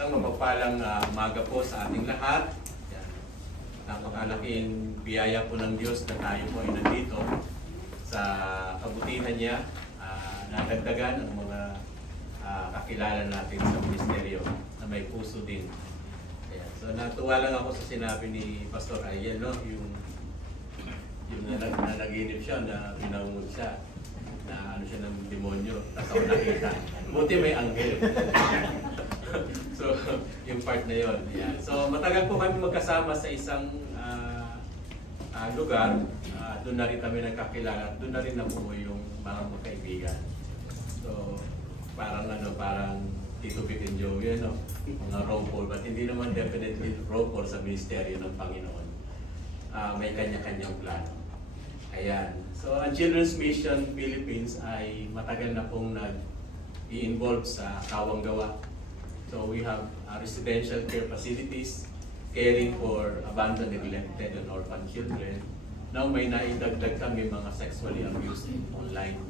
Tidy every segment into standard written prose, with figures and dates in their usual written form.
Isang mapapalang umaga po sa ating lahat. Yan. Napakalaking biyaya po ng Diyos na tayo po ay nandito sa kabutihan niya. Nadagdagan ang mga kakilala natin sa ministeryo na may puso din. Ayan. So natuwa lang ako sa sinabi ni Pastor Ayan, no? Yung nanaginip siya, na pinangungod siya, na ano siya ng demonyo, tapos ako nakita. Buti may anghel. So, yung part na yun. Yan. So, matagal po kami magkasama sa isang lugar. Doon na rin kami nagkakilala. Doon na rin nabuo yung mga magkaibigan. So, parang Tito Vic and Joey, no? Mga role call. But hindi naman definitely role call sa ministeryo ng Panginoon. May kanya-kanyang plano. Ayan. So, ang Children's Mission Philippines ay matagal na pong nag-i-involve sa kawang gawa. So, we have residential care facilities, caring for abandoned, neglected, and orphan children. Now, may naidagdag kami mga sexually abused online.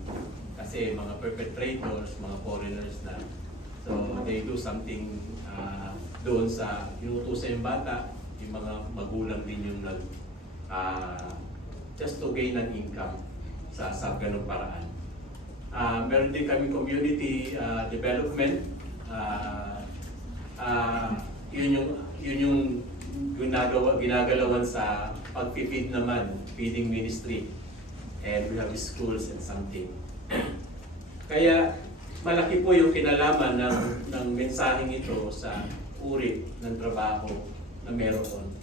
Kasi mga perpetrators, mga foreigners na. So, they do something doon sa inutusan yung bata, yung mga magulang din yung just to gain an income sa ganung paraan. Meron din kami community development. Yun yung ginagalawan sa pag-feed naman, feeding ministry. And we have schools and something. Kaya malaki po yung kinalaman ng mensaheng ito sa uri ng trabaho na meron.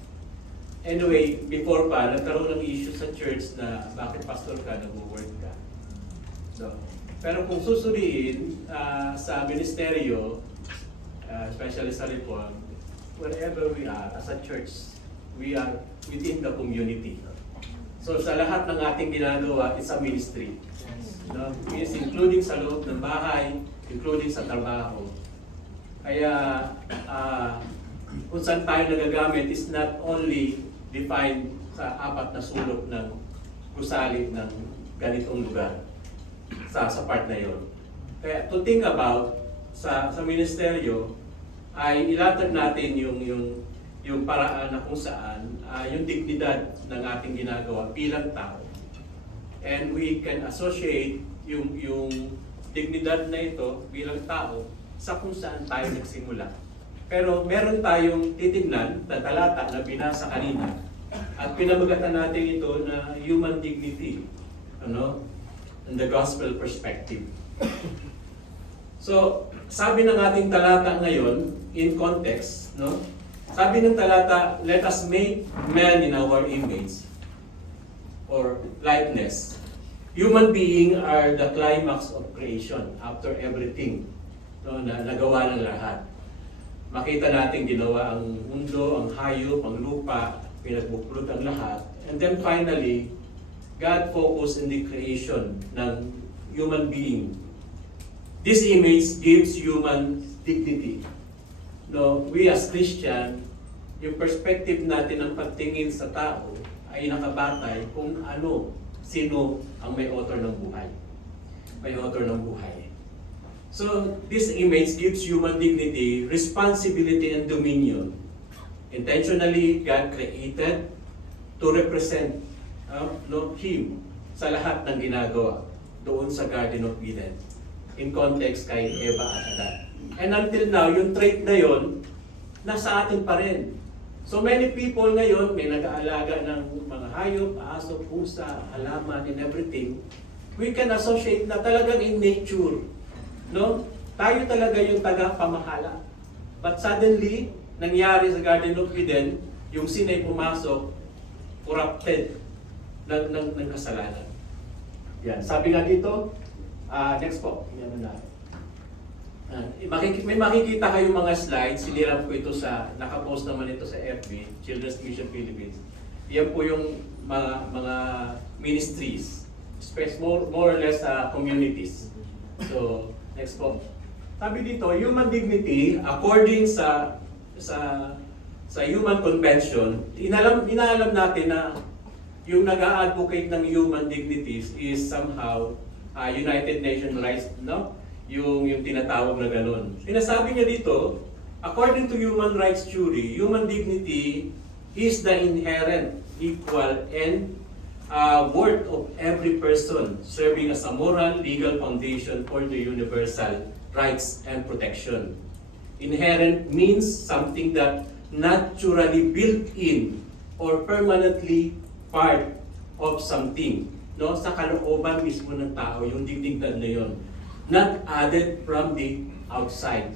Anyway, before pa, nagkaroon ng issue sa church na bakit pastor ka, nag-work ka. So, pero kung susuriin sa ministeryo, especially sa Reform, wherever we are as a church, we are within the community. So sa lahat ng ating ginagawa, it's a ministry. No? It's including sa loob ng bahay, including sa trabaho. Kaya kung saan tayo nagagamit is not only defined sa apat na sulok ng gusali ng ganitong lugar sa part na yon. Kaya to think about sa ministeryo ay ilatag natin yung paraan na kung saan yung dignidad ng ating ginagawa bilang tao. And we can associate yung dignidad na ito bilang tao sa kung saan tayo nagsimula. Pero meron tayong titignan na talata na binasa kanina at pinamagatan natin ito na human dignity, in the gospel perspective. So, sabi ng ating talata ngayon, in context, no? Sabi ng talata, let us make man in our image or likeness. Human being are the climax of creation after everything, no, na nagawa ng lahat. Makita natin ginawa ang mundo, ang hayop, ang lupa, pinagbuklod ang lahat. And then finally, God focused in the creation ng human being. This image gives human dignity. No, we as Christian, yung perspective natin ng pagtingin sa tao ay nakabatay kung sino ang may author ng buhay. May author ng buhay. So, this image gives human dignity, responsibility, and dominion. Intentionally, God created to represent Him sa lahat ng ginagawa doon sa Garden of Eden. In context kay Eva at Adan. And until now, yung trait na yon nasa atin pa rin. So many people ngayon, may nag-aalaga ng mga hayop, aso, pusa, halaman, and everything. We can associate na talagang in nature. No? Tayo talaga yung taga-pamahala. But suddenly, nangyari sa Garden of Eden, yung sin ay pumasok, corrupted ng kasalanan. Yan. Sabi nga dito, next po. Yan na. May makikita kayong mga slides, sinirap ko ito nakapost naman ito sa FB, Children's Mission Philippines. Yan po yung mga ministries, more or less communities. So, next po. Sabi dito, human dignity, according sa Human Convention, inaalam natin na yung nag-a-advocate ng human dignities is somehow United Nations rights, no? Yung tinatawag na ganun. Sinasabi niya dito, according to human rights theory, human dignity is the inherent, equal, and worth of every person, serving as a moral, legal foundation for the universal rights and protection. Inherent means something that naturally built in or permanently part of something, no, sa kalooban mismo ng tao, yung dignidad na yun, not added from the outside.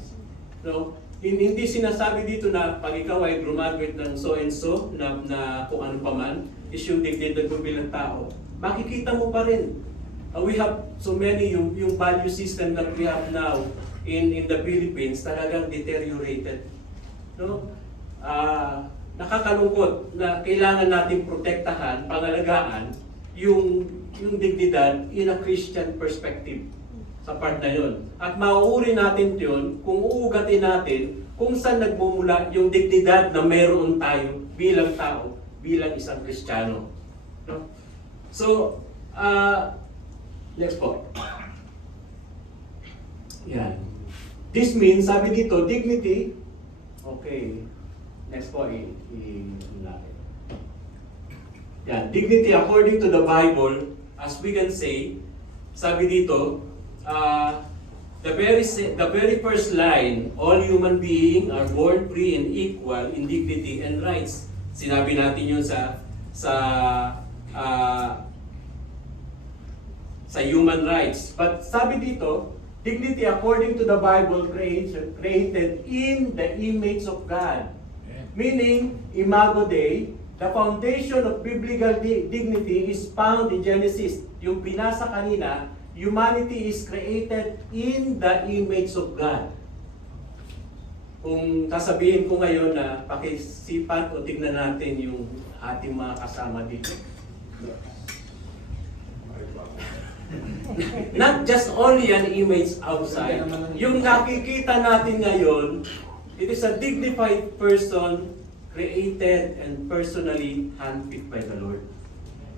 No, hindi sinasabi dito na pag ikaw ay graduate ng so and so na kung ano pa man is yung dignidad mo bilang tao, makikita mo pa rin. We have so many yung value system that we have now in the Philippines talagang deteriorated. No? Nakakalungkot na kailangan natin protektahan, pangalagaan yung dignidad in a Christian perspective sa part na yun. At mauuri natin yun kung uugatin natin kung saan nagmumula yung dignidad na meron tayo bilang tao, bilang isang Kristiyano. No? So, next po. Yan. This means, sabi dito, dignity. Okay. Next po, yan. Dignity according to the Bible, as we can say, sabi dito, the very first line, all human beings are born free and equal in dignity and rights. Sinabi natin yun sa human rights. But sabi dito, dignity according to the Bible created in the image of God. Meaning, Imago Dei, the foundation of biblical dignity is found in Genesis. Yung pinasa kanina, humanity is created in the image of God. Kung sasabihin ko ngayon na pakisipan o tignan natin yung ating mga kasama dito. Not just only an image outside. Yung nakikita natin ngayon, it is a dignified person created and personally handpicked by the Lord.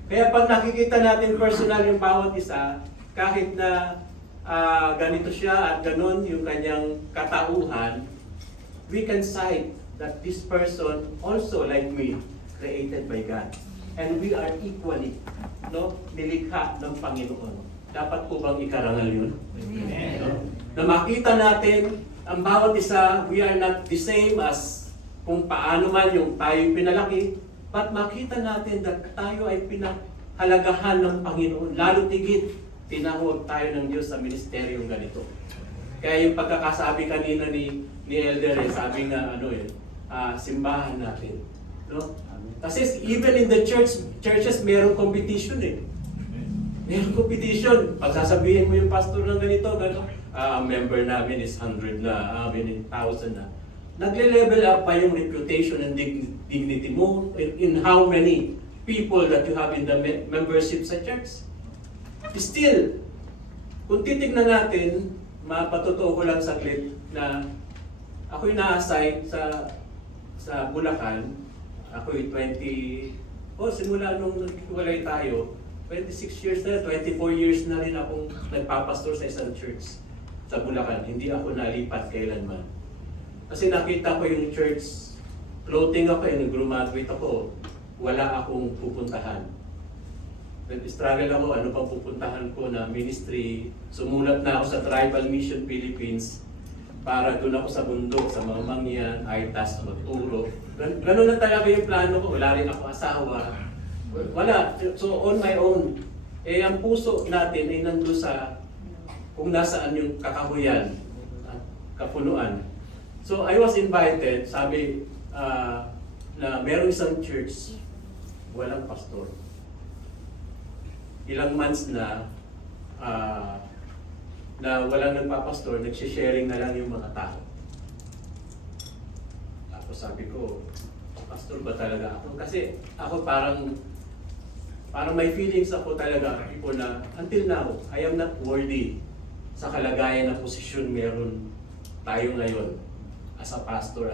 Kaya pag nakikita natin personal yung bawat isa, kahit na ganito siya at ganun yung kanyang katauhan, we can cite that this person also like me, created by God. And we are equally, no, nilikha ng Panginoon. Dapat po bang ikarangal yun? Amen. No? Na makita natin, ang bawat isa, we are not the same as kung paano man yung tayo pinalaki, but makita natin that tayo ay pinahalagahan ng Panginoon. Lalo tigit, tinawag tayo ng Diyos sa ministeryong ganito. Kaya yung pagkakasabi kanina ni Elder, sabi nga simbahan natin. No? Kasi even in the churches merong competition eh. Merong competition. Pag sasabihin mo yung pastor ng ganito, member namin is 100 na, 1,000 na. Nagle-level up pa yung reputation and dignity mo in how many people that you have in the membership sa church. Still, kung titignan natin, mapatotoo ko lang saglit na ako'y na-assign sa Bulacan. Ako'y simula nung naghiwalay tayo, 26 years na, 24 years na rin akong nagpapastor sa isang church sa Bulacan. Hindi ako nalipat kailanman. Kasi nakita ko yung church, floating ako, nag-graduate ako, wala akong pupuntahan. Nag-struggle ako, ano pang pupuntahan ko na ministry. Sumulat na ako sa Tribal Mission Philippines para doon ako sa bundok, sa mga mangyan, Aitas, magturo. Ganun na talaga yung plano ko. Wala rin ako asawa. Wala. So on my own. Ang puso natin ay nandun sa kung nasaan yung kakahuyan at kapunuan. So I was invited, sabi na merong isang church, walang pastor. Ilang months na walang nagpapastor, nagsisharing na lang yung mga tao. Tapos sabi ko, pastor ba talaga ako? Kasi ako parang may feelings ako talaga, people na until now, I am not worthy sa kalagayan na posisyon meron tayo ngayon as a pastor.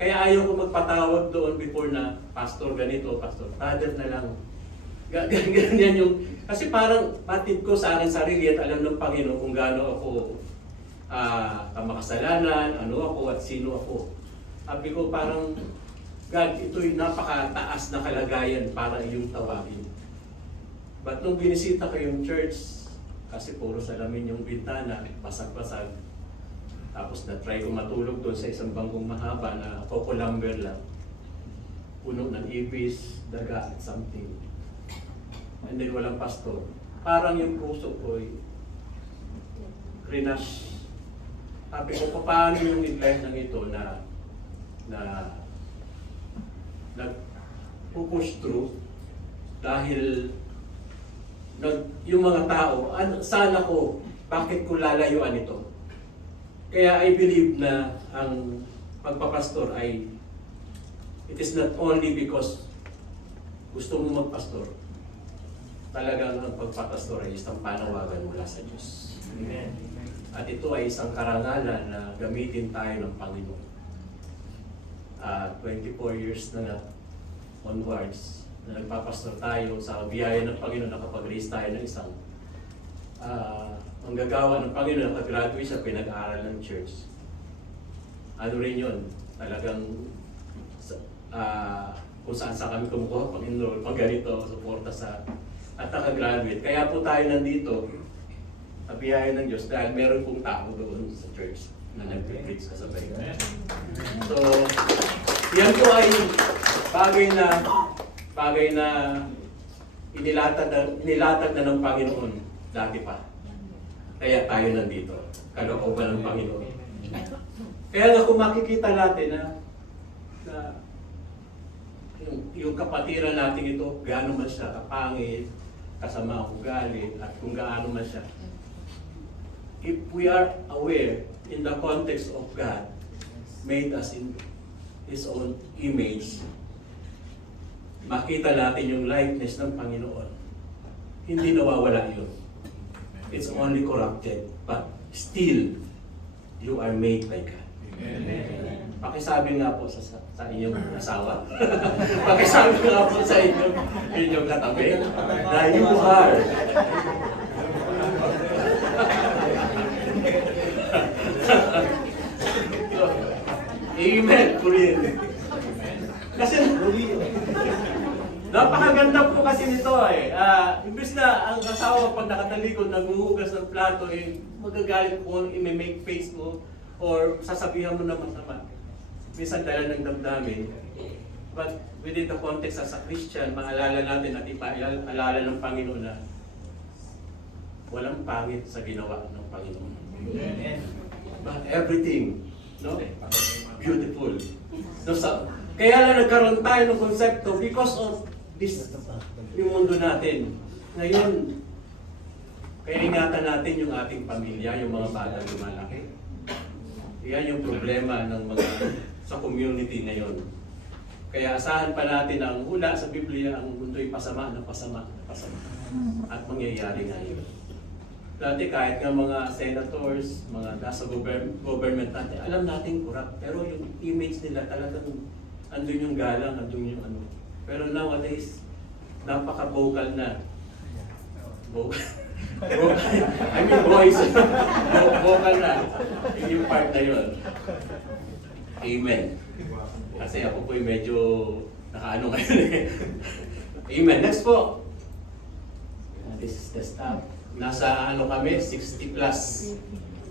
Kaya ayaw ko magpatawag doon before na pastor ganito, pastor father na lang. Ganyan yung, kasi parang patid ko sa akin sarili at alam ng Panginoon kung gaano ako kamakasalanan, ano ako at sino ako. Sabi ko parang, God, ito'y napakataas na kalagayan para iyong tawagin. But nung binisita ko yung church, kasi puro salamin yung bintana, basag-basag. Tapos na-try ko matulog doon sa isang bangkong mahaba na coco lumber lang. Puno ng ipis, daga, at something. And then walang pastor. Parang yung puso ko ay krinash. Sabi ko, paano yung life ng ito na nag-push through dahil yung mga tao, sana ko, bakit ko lalayuan ito? Kaya I believe na ang pagpapastor ay it is not only because gusto mo magpastor. Talagang ang pagpapastor ay isang panawagan mula sa Diyos. Amen. At ito ay isang karangalan na gamitin tayo ng Panginoon. 24 years na onwards na nagpapastor tayo sa biyaya ng Panginoon, nakapag-raise tayo ng isang manggagawa ng Panginoon, nakagraduate sa pinag-aaral ng church. Ano rin yun? Talagang kung saan kami kumukuha pag-enroll, pag ganito, suporta sa at nakagraduate. Kaya po tayo nandito sa biyaya ng Diyos dahil meron pong tao doon sa church na nag-preach kasabay. So, yan po ay bagay na inilatag na ng Panginoon dati pa. Kaya tayo nandito, kalooban ng Panginoon. Kaya nga kung makikita natin na yung kapatiran natin ito, gaano man siya kapangit, kasama ang ugali, at kung gaano man siya. If we are aware in the context of God, made us in His own image, makita natin yung likeness ng Panginoon. Hindi nawawala yun. It's only corrupted, but still, you are made by God. Amen. Pakisabi nga po sa inyong asawa. Pakisabi nga po sa inyong katabi. Na you are. Amen, Kurin. Kasi napakaganda po kasi nito eh. Imbis na ang asawa pag nakatalikod, naghuhugas ng plato, magagalit po kung i-make face mo or sasabihan mo na masama. Minsan dala ng damdamin. But within the context as a Christian, maalala natin at ipaalala ng Panginoon na walang pangit sa ginawa ng Panginoon. Amen. But everything, no? Beautiful. No, kaya lang nagkaroon tayo ng konsepto because of this, yung mundo natin. Ngayon, kaya ingatan natin yung ating pamilya, yung mga bata lumalaki. Yan yung problema ng mga sa community ngayon. Kaya asahan pa natin ang hula sa Biblia, ang mundo'y pasama na pasama na pasama. At mangyayari ngayon. Dati kahit nga mga senators, mga nasa government natin, alam natin corrupt. Pero yung image nila talagang andun yung galang, andun yung ano. Pero nowadays, napaka-vocal na. Vocal. I mean voice. Vocal na. Yung part na yun. Amen. Kasi ako po'y medyo nakaano ngayon eh. Amen. Next po. This is the staff. Nasa ano kami, 60 plus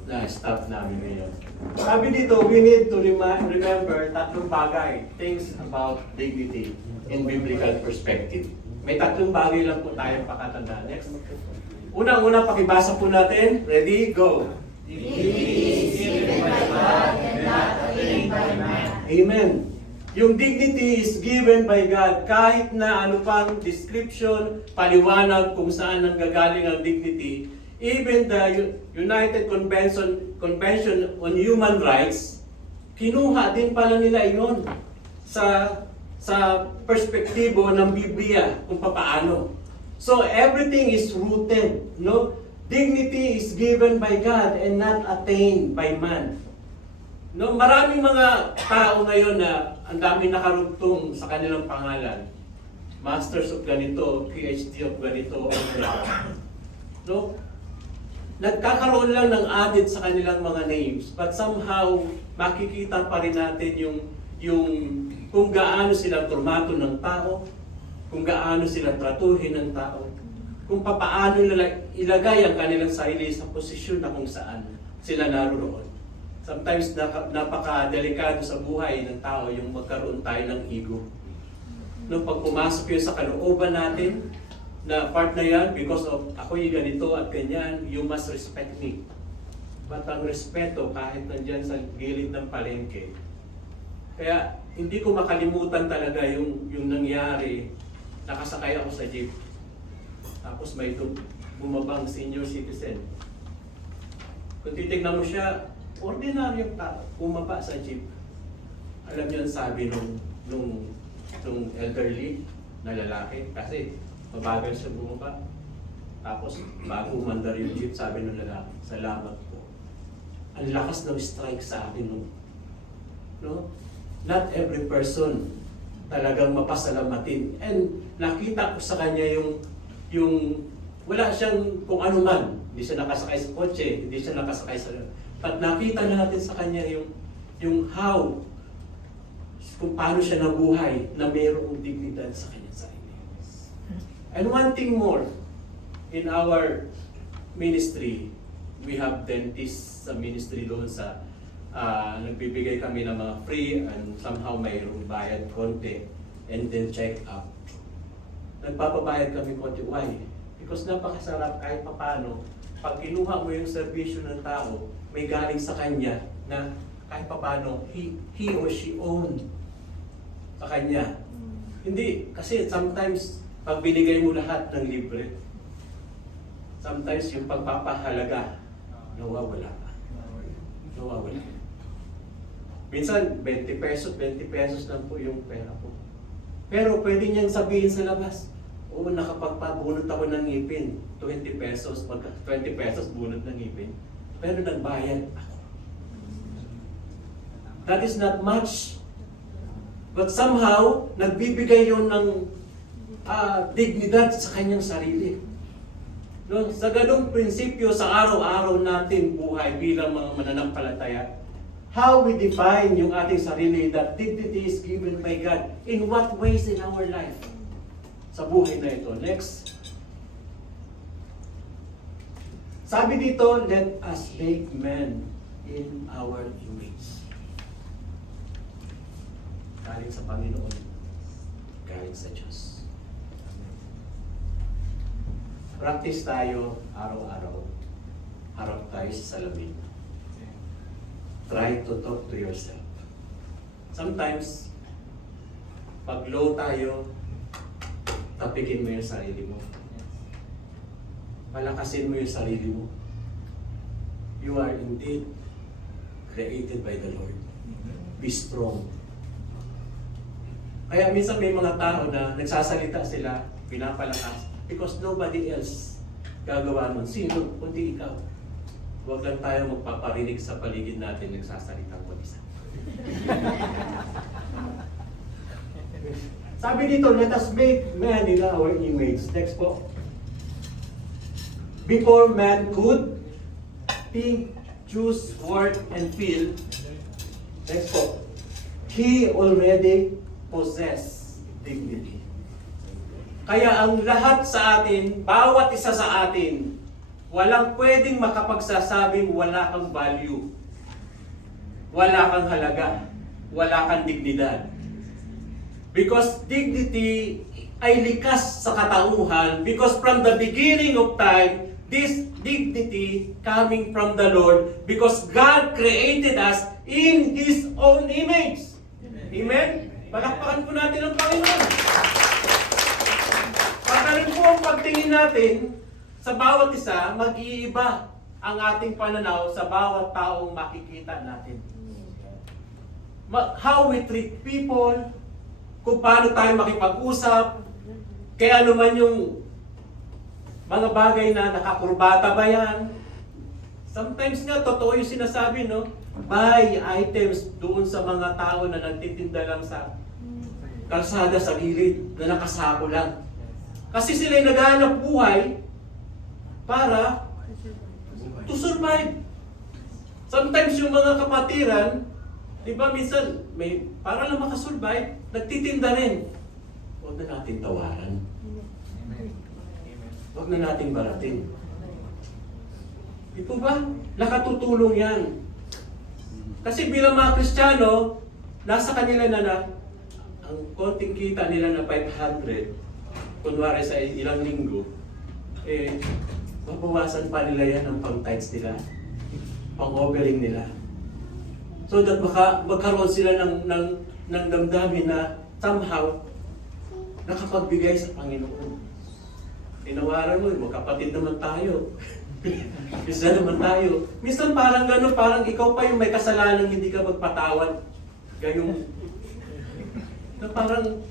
na staff namin ngayon. Sabi dito, we need to remember tatlong bagay. Things about dignity in biblical perspective. May tatlong bagay lang po tayong pakatanda. Next. Unang-una, pakibasa po natin. Ready? Go! Dignity is given by God and not attained by man. Amen. Yung dignity is given by God. Kahit na ano pang description, paliwanag kung saan nanggagaling ang dignity, even the United Convention on Human Rights, kinuha din pala nila iyon sa perspektibo ng Biblia kung paano. So everything is rooted, no? Dignity is given by God and not attained by man. No, maraming mga tao ngayon na ang daming nakarugtong sa kanilang pangalan. Masters of ganito, PhD of ganito, no? nagkakaroon lang ng added sa kanilang mga names, but somehow makikita pa rin natin yung kung gaano sila trumato ng tao, kung gaano sila tratuhin ng tao, kung papaano nila ilagay ang kanilang sarili sa posisyon na kung saan sila naroon. Sometimes napaka-delikado sa buhay ng tao yung magkaroon tayo ng ego. Nung pag pumasok yun sa kalooban natin, na part na yan, because of ako'y ganito at ganyan, you must respect me. But ang respeto, kahit nandyan sa gilid ng palengke, kaya hindi ko makalimutan talaga yung nangyari. Nakasakay ako sa jeep. Tapos may bumabang senior citizen. Kung titignan mo siya, ordinaryong tao, bumaba sa jeep. Alam niyo ang sabi nung elderly na lalaki, kasi mabagal siya bumaba. Tapos bago umandar yung jeep, sabi ng lalaki, salamat po. Ang lakas ng strike sa akin no. Not every person talagang mapasalamatin. And nakita ko sa kanya yung wala siyang kung ano man. Hindi siya nakasakay sa kotse, hindi siya nakasakay sa... But nakita natin sa kanya yung how, kung paano siya nabuhay na mayroong dignidad sa kanyang sarili. And one thing more, in our ministry, we have dentists sa ministry doon sa nagbibigay kami ng mga free and somehow mayroong bayad konti and then check up. Nagpapabayad kami konti. Why? Because napakasarap kahit papano. Pag kinuha mo yung serbisyo ng tao, may galing sa kanya na kahit papano, he or she own sa kanya. Hindi, kasi sometimes pag binigay mo lahat ng libre, sometimes yung pagpapahalaga, nawawala. Nawawala. Minsan, 20 pesos lang po yung pera ko. Pero pwede niyang sabihin sa labas, oo, nakapagpabunot ako ng ngipin, 20 pesos, 20 pesos bunot ng ngipin. Pero nagbayad ako. That is not much. But somehow, nagbibigay yun ng dignidad sa kanyang sarili. No? Sa ganung prinsipyo sa araw-araw natin buhay bilang mga mananampalataya, how we define yung ating sarili that dignity is given by God. In what ways in our life? Sa buhay na ito. Next. Sabi dito, let us make man in our image. Galing sa Panginoon. Galing sa Diyos. Practice tayo araw-araw. Harap tayo sa salamin. Try to talk to yourself. Sometimes, pag low tayo, tapikin mo yung sarili mo. Palakasin mo yung sarili mo. You are indeed created by the Lord. Be strong. Kaya minsan may mga tao na nagsasalita sila, pinapalakas, because nobody else gagawa nun. Sino? Kundi ikaw. Huwag lang tayo magpaparinig sa paligid natin nagsasalitang mag-isa. Sabi dito, let us make man in our image. Next po. Before man could think, choose, work, and feel, next po, he already possessed dignity. Kaya ang lahat sa atin, bawat isa sa atin, walang pwedeng makapagsasabing wala kang value, wala kang halaga, wala kang dignidad. Because dignity ay likas sa katauhan, because from the beginning of time, this dignity coming from the Lord, because God created us in His own image. Amen? Palakpakan po natin ang Panginoon. Pagkaroon po ang pagtingin natin, sa bawat isa, mag-iiba ang ating pananaw sa bawat taong makikita natin. How we treat people, kung paano tayo makipag-usap, kaya ano man yung mga bagay na nakakurbata ba yan. Sometimes nga, totoo yung sinasabi, no? Buy items doon sa mga tao na nagtitinda lang sa kalsada sa gilid, na nakasako lang. Kasi sila'y naghahanap buhay para to survive. Sometimes yung mga kapatiran, di ba minsan, para lang makasurvive, nagtitinda rin. Huwag na natin tawaran. Huwag na natin baratin. Di po ba? Nakatutulong yan. Kasi bilang mga Kristiyano, nasa kanila na ang konting kita nila na 500, kunwari sa ilang linggo, mabawasan pa nila yan ang pang-tithes nila, pang-offering nila. So that magkaroon sila ng damdamin na somehow nakapagbigay sa Panginoon. Tinawaran mo, magkapatid naman tayo. Isa naman tayo. Minsan parang gano'n, parang ikaw pa yung may kasalanan hindi ka magpatawad. Gayong, na parang,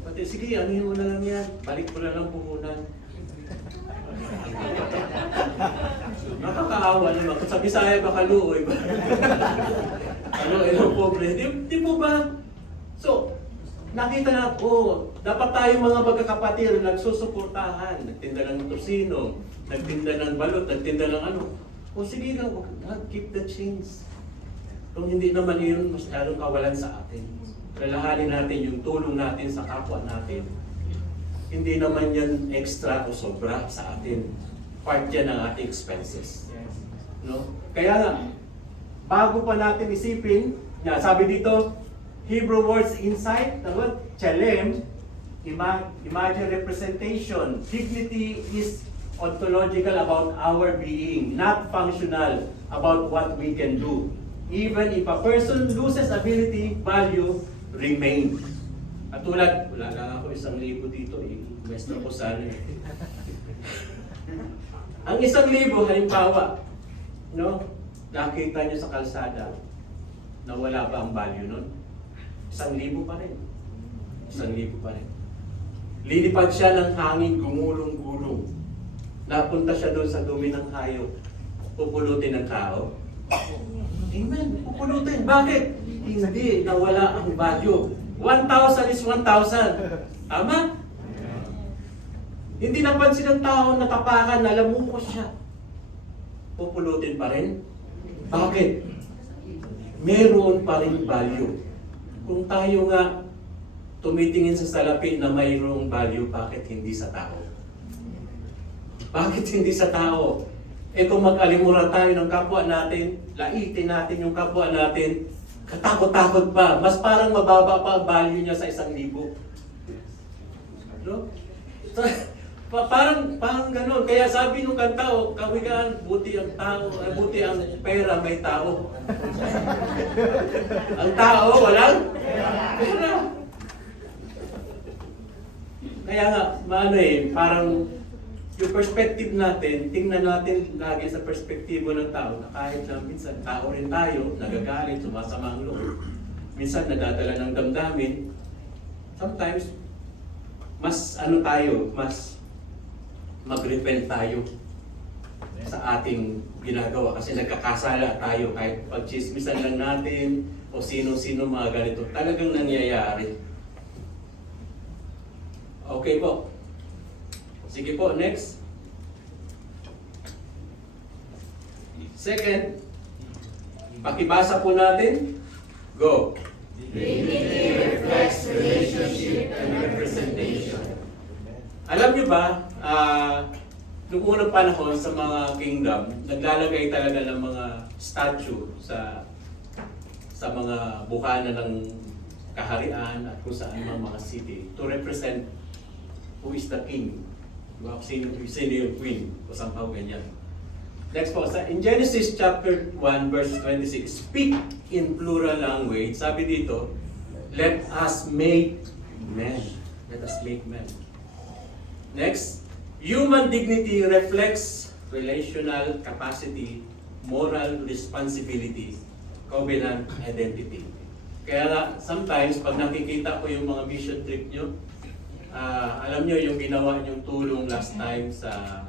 kapatid, sige, anuhin mo na lang yan. Balik mo na lang puhunan. Nakakaawa naman. Kung sa Bisaya ba kaluoy ba? Kaluoy ng pobre. Di po ba? So, nakita na, dapat tayo mga magkakapatid nagsusuportahan. Nagtinda ng tosino, nagtinda ng balot, nagtinda ng ano. Sige lang, keep the change. Kung hindi naman yun, masyadong kawalan sa atin. Lalahanin natin yung tulong natin sa kapwa natin. Hindi naman yan extra o sobra sa atin. Part yan ng ating expenses. No? Kaya nga, bago pa natin isipin, sabi dito, Hebrew words insight, chalem, imagine representation. Dignity is ontological about our being, not functional about what we can do. Even if a person loses ability, value remains. At tulad, wala lang ako 1,000 dito, maestro ko sana. Ang 1,000, halimbawa, no, nakita niyo sa kalsada na wala ba ang value nun? 1,000 pa rin. 1,000 pa rin. Lilipad siya ng hangin, gumulong-gulong. Napunta siya doon sa dumi ng hayop. Pupulutin ng tao. Amen. Pupulutin. Bakit? Hindi. Nawala ang value. 1,000 is 1,000. Tama? Hindi napansin ng tao, natapakan, nalamukos siya. Pupulutin pa rin. Bakit? Meron pa rin value. Kung tayo nga tumitingin sa salapi na mayroong value, bakit hindi sa tao? Bakit hindi sa tao? Kung mag-alimura tayo ng kapwa natin, laitin natin yung kapwa natin, katakot-takot pa. Mas parang mababa pa ang value niya sa 1,000. No? Parang ganun. Kaya sabi nung kanta, kawikaan, buti ang tao, buti ang pera may tao. Ang tao, walang pera. Kaya nga, parang yung perspective natin, tingnan natin lagi sa perspektibo ng tao na kahit na minsan tao rin tayo, nagagalit, sumasama ang loob. Minsan nadadala ng damdamin. Sometimes, mas mag-repent tayo sa ating ginagawa kasi nagkakasala tayo kahit pag-chismisan lang natin o sino-sino mga ganito. Talagang nangyayari. Okay po. Sige po, next. Second, pakibasa po natin. Go. Dignity reflects relationship and representation. Alam niyo ba, noong unang panahon sa mga kingdom, naglalagay talaga ng mga statue sa mga bukana ng kaharian at kung saan mga city to represent who is the king. Diba? Sino yung queen o somehow ganyan. Next po, in Genesis chapter 1 verse 26, speak in plural language. Sabi dito, let us make men. Let us make men. Next, human dignity reflects relational capacity, moral responsibility, covenant identity. Kaya nga, sometimes pag nakikita ko yung mga mission trip nyo, alam nyo yung ginawa nyong tulong last time sa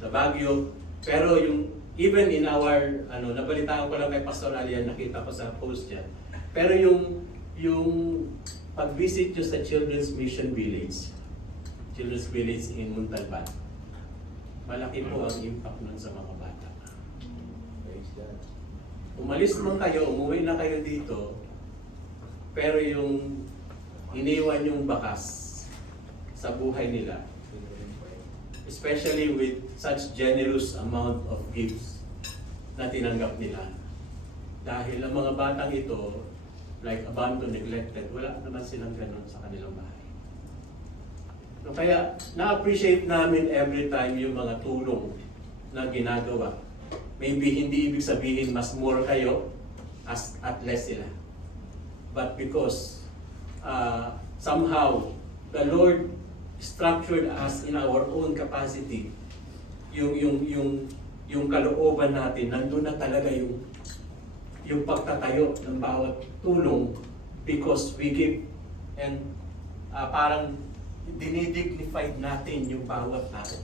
Baguio, pero yung even in our nabalitaan ko lang kay Pastor Alian, nakita ko sa post niya. Pero yung pag-visit nyo sa Children's Mission Village in Montalban. malaki po ang impact nun sa mga bata. Praise God. Umalis man kayo, umuwi na kayo dito, pero yung iniwan yung bakas sa buhay nila, especially with such generous amount of gifts na tinanggap nila. Dahil ang mga batang ito, like abandoned, neglected, wala naman silang ganun sa kanilang bahay. So, kaya na-appreciate namin every time yung mga tulong na ginagawa. Maybe hindi ibig sabihin mas more kayo at less sila. But because somehow the Lord structured us in our own capacity, yung kalooban natin, nandun na talaga yung pagtatayo ng bawat tulong because we give and parang dinidignified natin yung bawat tao.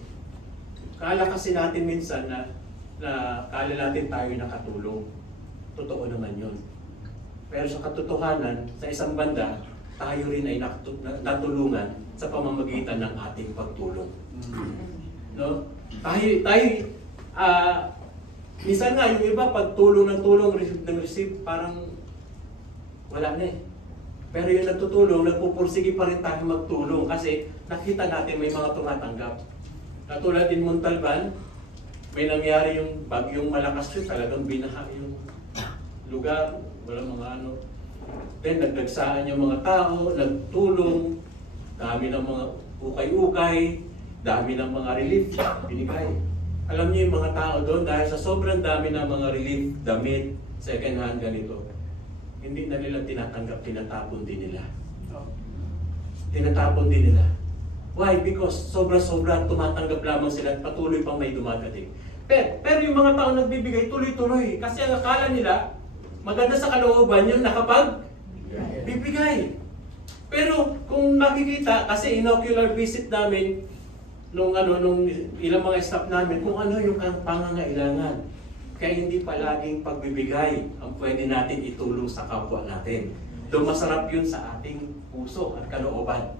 Kala kasi natin minsan na kala natin tayo nakatulong. Totoo naman yun. Pero sa katotohanan, sa isang banda, tayo rin ay natulungan sa pamamagitan ng ating pagtulong. No? Tayo, minsan nga yung iba, pag tulong ng tulong, receive ng receive, parang wala na eh. Pero yung nagtutulong, nagpupursige pa rin tayo magtulong kasi nakita natin may mga tumatanggap. Katulad din Montalban, may nangyari yung bagyong malakas yun, talagang binaha yung lugar, wala mga ano. Then nagdagsaan yung mga tao, nagtulong, dami ng mga ukay-ukay, dami ng mga relief, binigay. Alam niyo yung mga tao doon, dahil sa sobrang dami ng mga relief, damit, second hand, ganito, hindi na nila tinatanggap, tinatapon din nila. Tinatapon din nila. Why? Because sobra-sobra tumatanggap lamang sila at patuloy pang may dumadating. Pero yung mga tao nagbibigay, tuloy-tuloy. Kasi ang akala nila, maganda sa kalooban yung bibigay. Pero kung makikita, kasi inocular visit namin, nung ilang mga staff namin, kung ano yung pangangailangan. Kaya hindi palaging pagbibigay ang pwede natin itulong sa kapwa natin. Doon masarap yun sa ating puso at kalooban.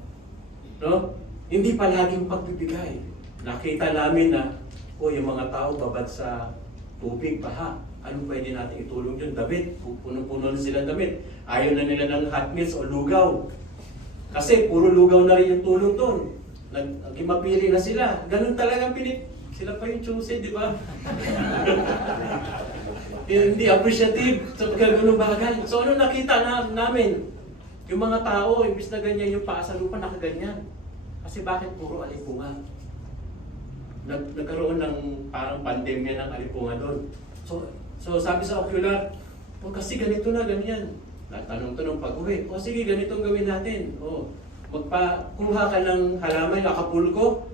No? Hindi palaging pagbibigay. Nakita namin na, yung mga tao babad sa tubig, baha. Ano pwede natin itulong yun? Damit. Puno-puno na sila damit. Ayaw na nila ng hot meals o lugaw. Kasi puro lugaw na rin yung tulong doon. Nagmapili na sila. Ganun talagang sila pa yung choosy, di ba? Hindi appreciative sa pagkaganong bagay. So ano nakita namin? Yung mga tao, imbis na ganyan yung paa sa lupa, nakaganyan. Kasi bakit puro alipunga? Nagkaroon ng parang pandemya ng alipunga doon. So sabi sa ocular, kasi ganito na, ganyan. Tanong-tanong pag-uwi, sige, ganito ang gawin natin. Magpakuha ka ng halaman, Acapulco.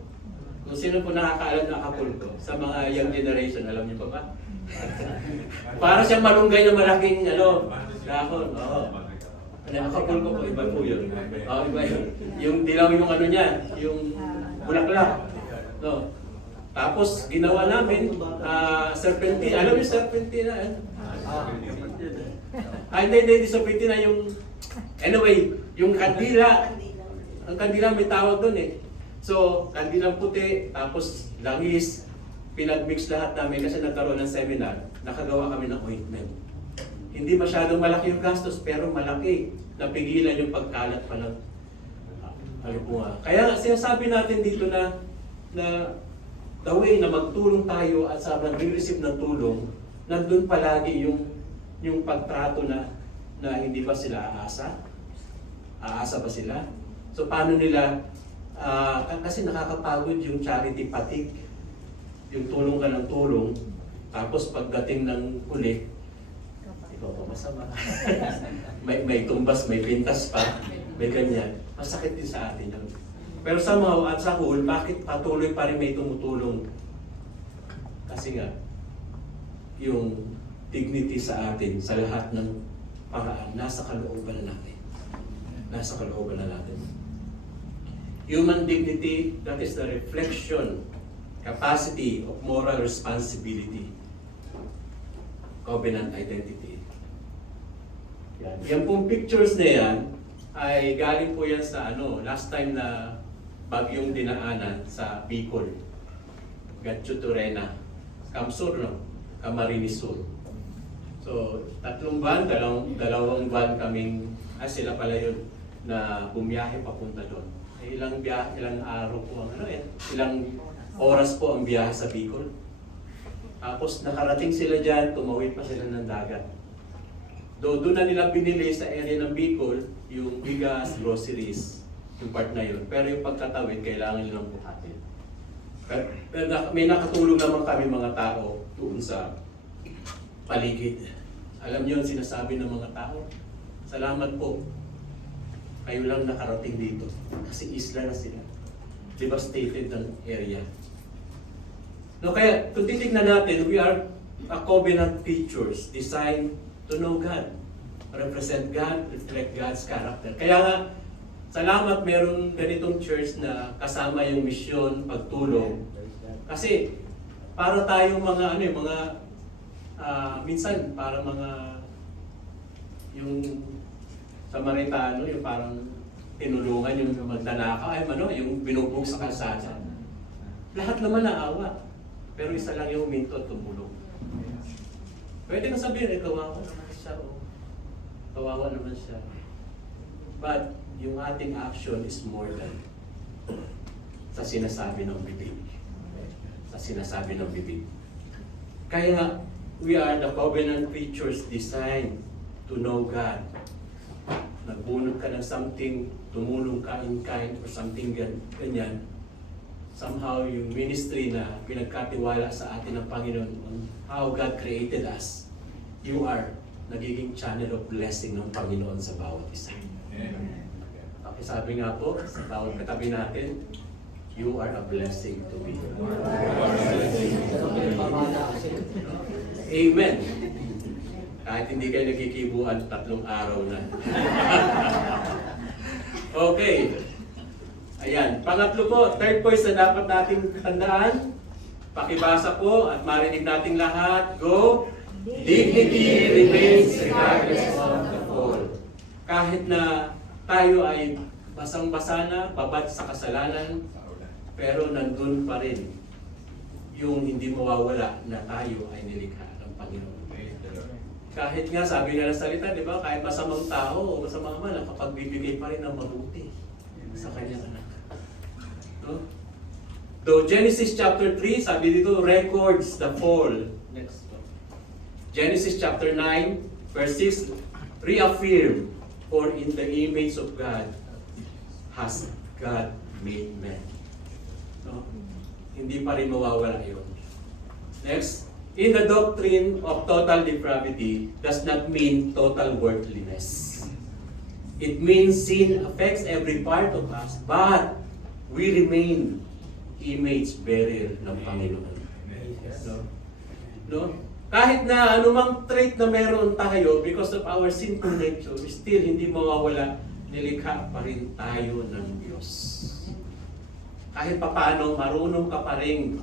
Kung sino po nakakaalam ng Acapulco, sa mga young generation, alam niyo pa ba? Para siyang malunggay na malaking dahon. Acapulco po, iba po yun. Iba yun. Yung dilaw yung niya, yung bulaklak. No. Tapos ginawa namin, serpentina. Alam niyo serpentina? Hindi serpentina yung, anyway, yung kandila. Ang kandila may tawag doon eh. So, kandilang puti, tapos langis, pinag-mix lahat namin kasi nagkaroon ng seminar, nakagawa kami ng ointment. Hindi masyadong malaki yung gastos, pero malaki. Napigilan yung pagkalat pa ng alipunga. Kaya sinasabi natin dito na the way na magtulong tayo at sa nag-receive ng tulong, nandun palagi yung pagtrato na hindi ba sila aasa? Aasa ba sila? So paano nila, kasi nakakapagod yung charity fatigue, yung tulong ka ng tulong, tapos pagdating ng huli, ikaw pa masama. may tumbas, may pintas pa, may ganyan. Masakit din sa atin yun. Pero somehow at sa whole, bakit patuloy pa rin may tumutulong? Kasi nga, yung dignity sa atin, sa lahat ng paraan, nasa kalooban na natin. Nasa kalooban na natin. Human dignity, that is the reflection, capacity of moral responsibility. Covenant identity. Yan pong pictures na yan, ay galing po yan sa last time na bagyong dinaanan sa Bicol. Gatchouturena, Kamsur, no? Camarines Sur. So, 3 buwan, dalawang buwan kaming, sila pala yun, na bumiyahe papunta doon. Ilang araw po ilang oras po ang biyahe sa Bicol. Tapos nakarating sila dyan, tumawid pa sila ng dagat. Doon na nila binili sa area ng Bicol, yung bigas, groceries, yung part na yun. Pero yung pagkatawid, kailangan nilang buhatin. Pero may nakatulong naman kami mga tao doon sa paligid. Alam niyo ang sinasabi ng mga tao, salamat po. Kayo lang nakarating dito. Kasi isla na sila. Devastated ang area. No, kaya kung titignan natin, we are a covenant creatures designed to know God. Represent God, reflect God's character. Kaya nga, salamat merong ganitong church na kasama yung misyon, pagtulong. Kasi para tayong mga minsan para mga yung Samaritano, yung parang tinulungan yung magdanakaw, yung binubog sa kalsada. Lahat naman naawa. Pero isa lang yung minto at tumulong. Pwede na sabihin, kawawa naman siya. Kawawa naman siya. But yung ating action is more than sa sinasabi ng bibig. Sa sinasabi ng bibig. Kaya we are the covenant creatures designed to know God. Nagbunod ka ng something, tumulong ka in kind or something ganyan. Somehow yung ministry na pinagkatiwala sa atin ng Panginoon on how God created us, you are nagiging channel of blessing ng Panginoon sa bawat isa. Okay, sabi nga po, sa bawat katabi natin, you are a blessing to me. Amen. Kahit hindi kayo nagkikibuan, 3 araw na. Okay. Ayan. Pangatlo po, third point na dapat nating tandaan. Pakibasa po at marinig nating lahat. Go! Dignity remains regardless of the fall. Kahit na tayo ay basang-basa na, babad sa kasalanan, pero nandun pa rin yung hindi mawawala na tayo ay nilikha ng Panginoon. Kahit nga, sabi nga ng salita, di ba, kahit masamang tao o masamang ama, nakapagbibigay pa rin ng mabuti sa kanyang anak. No? Though Genesis chapter 3, sabi dito, records the fall. Next. Genesis chapter 9, verse 6, reaffirm, for in the image of God has God made man. No? Hindi pa rin mawawala yun. Next. In the doctrine of total depravity does not mean total worthlessness. It means sin affects every part of us, but we remain image bearer ng Panginoon. No? Kahit na anumang trait na meron tayo, because of our sinful nature, still hindi mawawala, nilikha pa rin tayo ng Diyos. Kahit papaano, marunong ka pa rin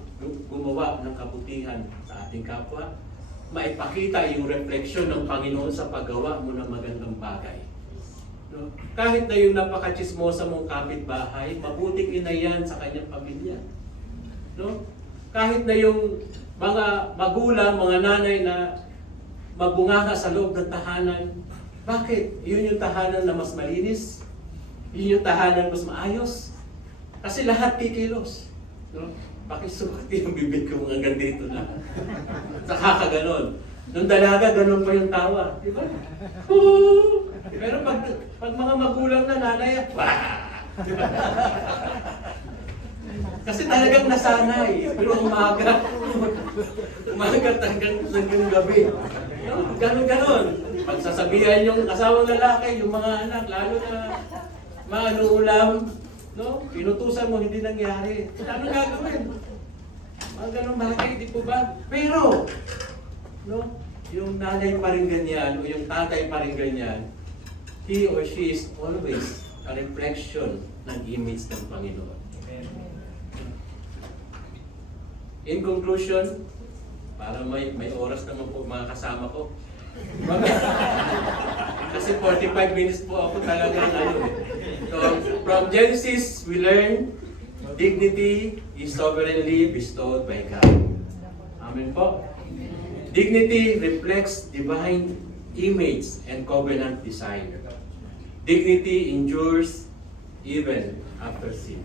gumawa ng kabutihan sa ating kapwa, maipakita yung refleksyon ng Panginoon sa paggawa mo ng magandang bagay. No? Kahit na yung napaka-chismosa mong kapitbahay, mabuting ina yan sa kanyang pamilya. No? Kahit na yung mga magulang, mga nanay na mabunganga sa loob ng tahanan, bakit? Yun yung tahanan na mas malinis? Yun yung tahanan mas maayos? Kasi lahat kikilos. No? Pakisukat yung bibig ko hanggang dito na. Saka ka ganon. Nung dalaga, ganon pa yung tawa. Di ba? Pero pag mga magulang na nanay, wah! Di ba? Kasi talagang nasanay. Pero umaga hanggang gabi. No? Ganon. Pag sasabihan yung asawang lalaki, yung mga anak, lalo na maano ulam, no? Pinutusan mo, hindi nangyari. Ano gagawin? Mga ganong bagay, di po ba? Pero, no? Yung nanay pa rin ganyan, o yung tatay pa rin ganyan, he or she is always a reflection ng image ng Panginoon. In conclusion, para may oras naman po mga kasama ko. Kasi 45 minutes po ako talagang So, from Genesis, we learn Dignity is sovereignly bestowed by God. Amen po. Dignity reflects divine image and covenant design. Dignity endures even after sin.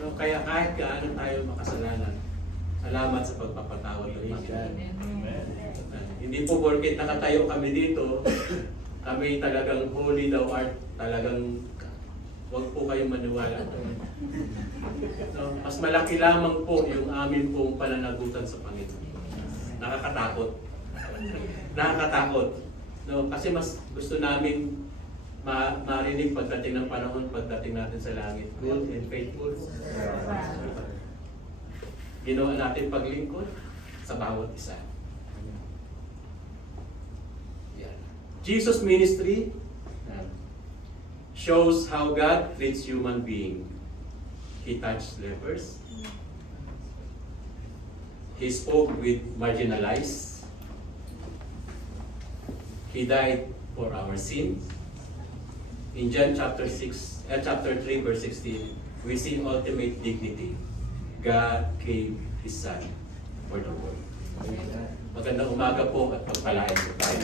So, kaya kahit gaano tayo makasalanan, salamat sa pagpapatawad ng Praise God. Panginoon. Hindi po porket nakatayo kami dito, kami talagang holy daw art, talagang huwag po kayong maniwala. No, mas malaki lamang po yung amin pong pananagutan sa Panginoon. Nakakatakot. Nakakatakot. No, kasi mas gusto namin marinig pagdating ng panahon, pagdating natin sa langit. Good and faithful. Ginawa natin paglingkod sa bawat isa. Yan. Jesus' ministry shows how God treats human being. He touched lepers. He spoke with marginalized. He died for our sins. In John chapter 3 verse 16, we see ultimate dignity. God gave His Son for the world. Magandang umaga po at pagpalain po tayo.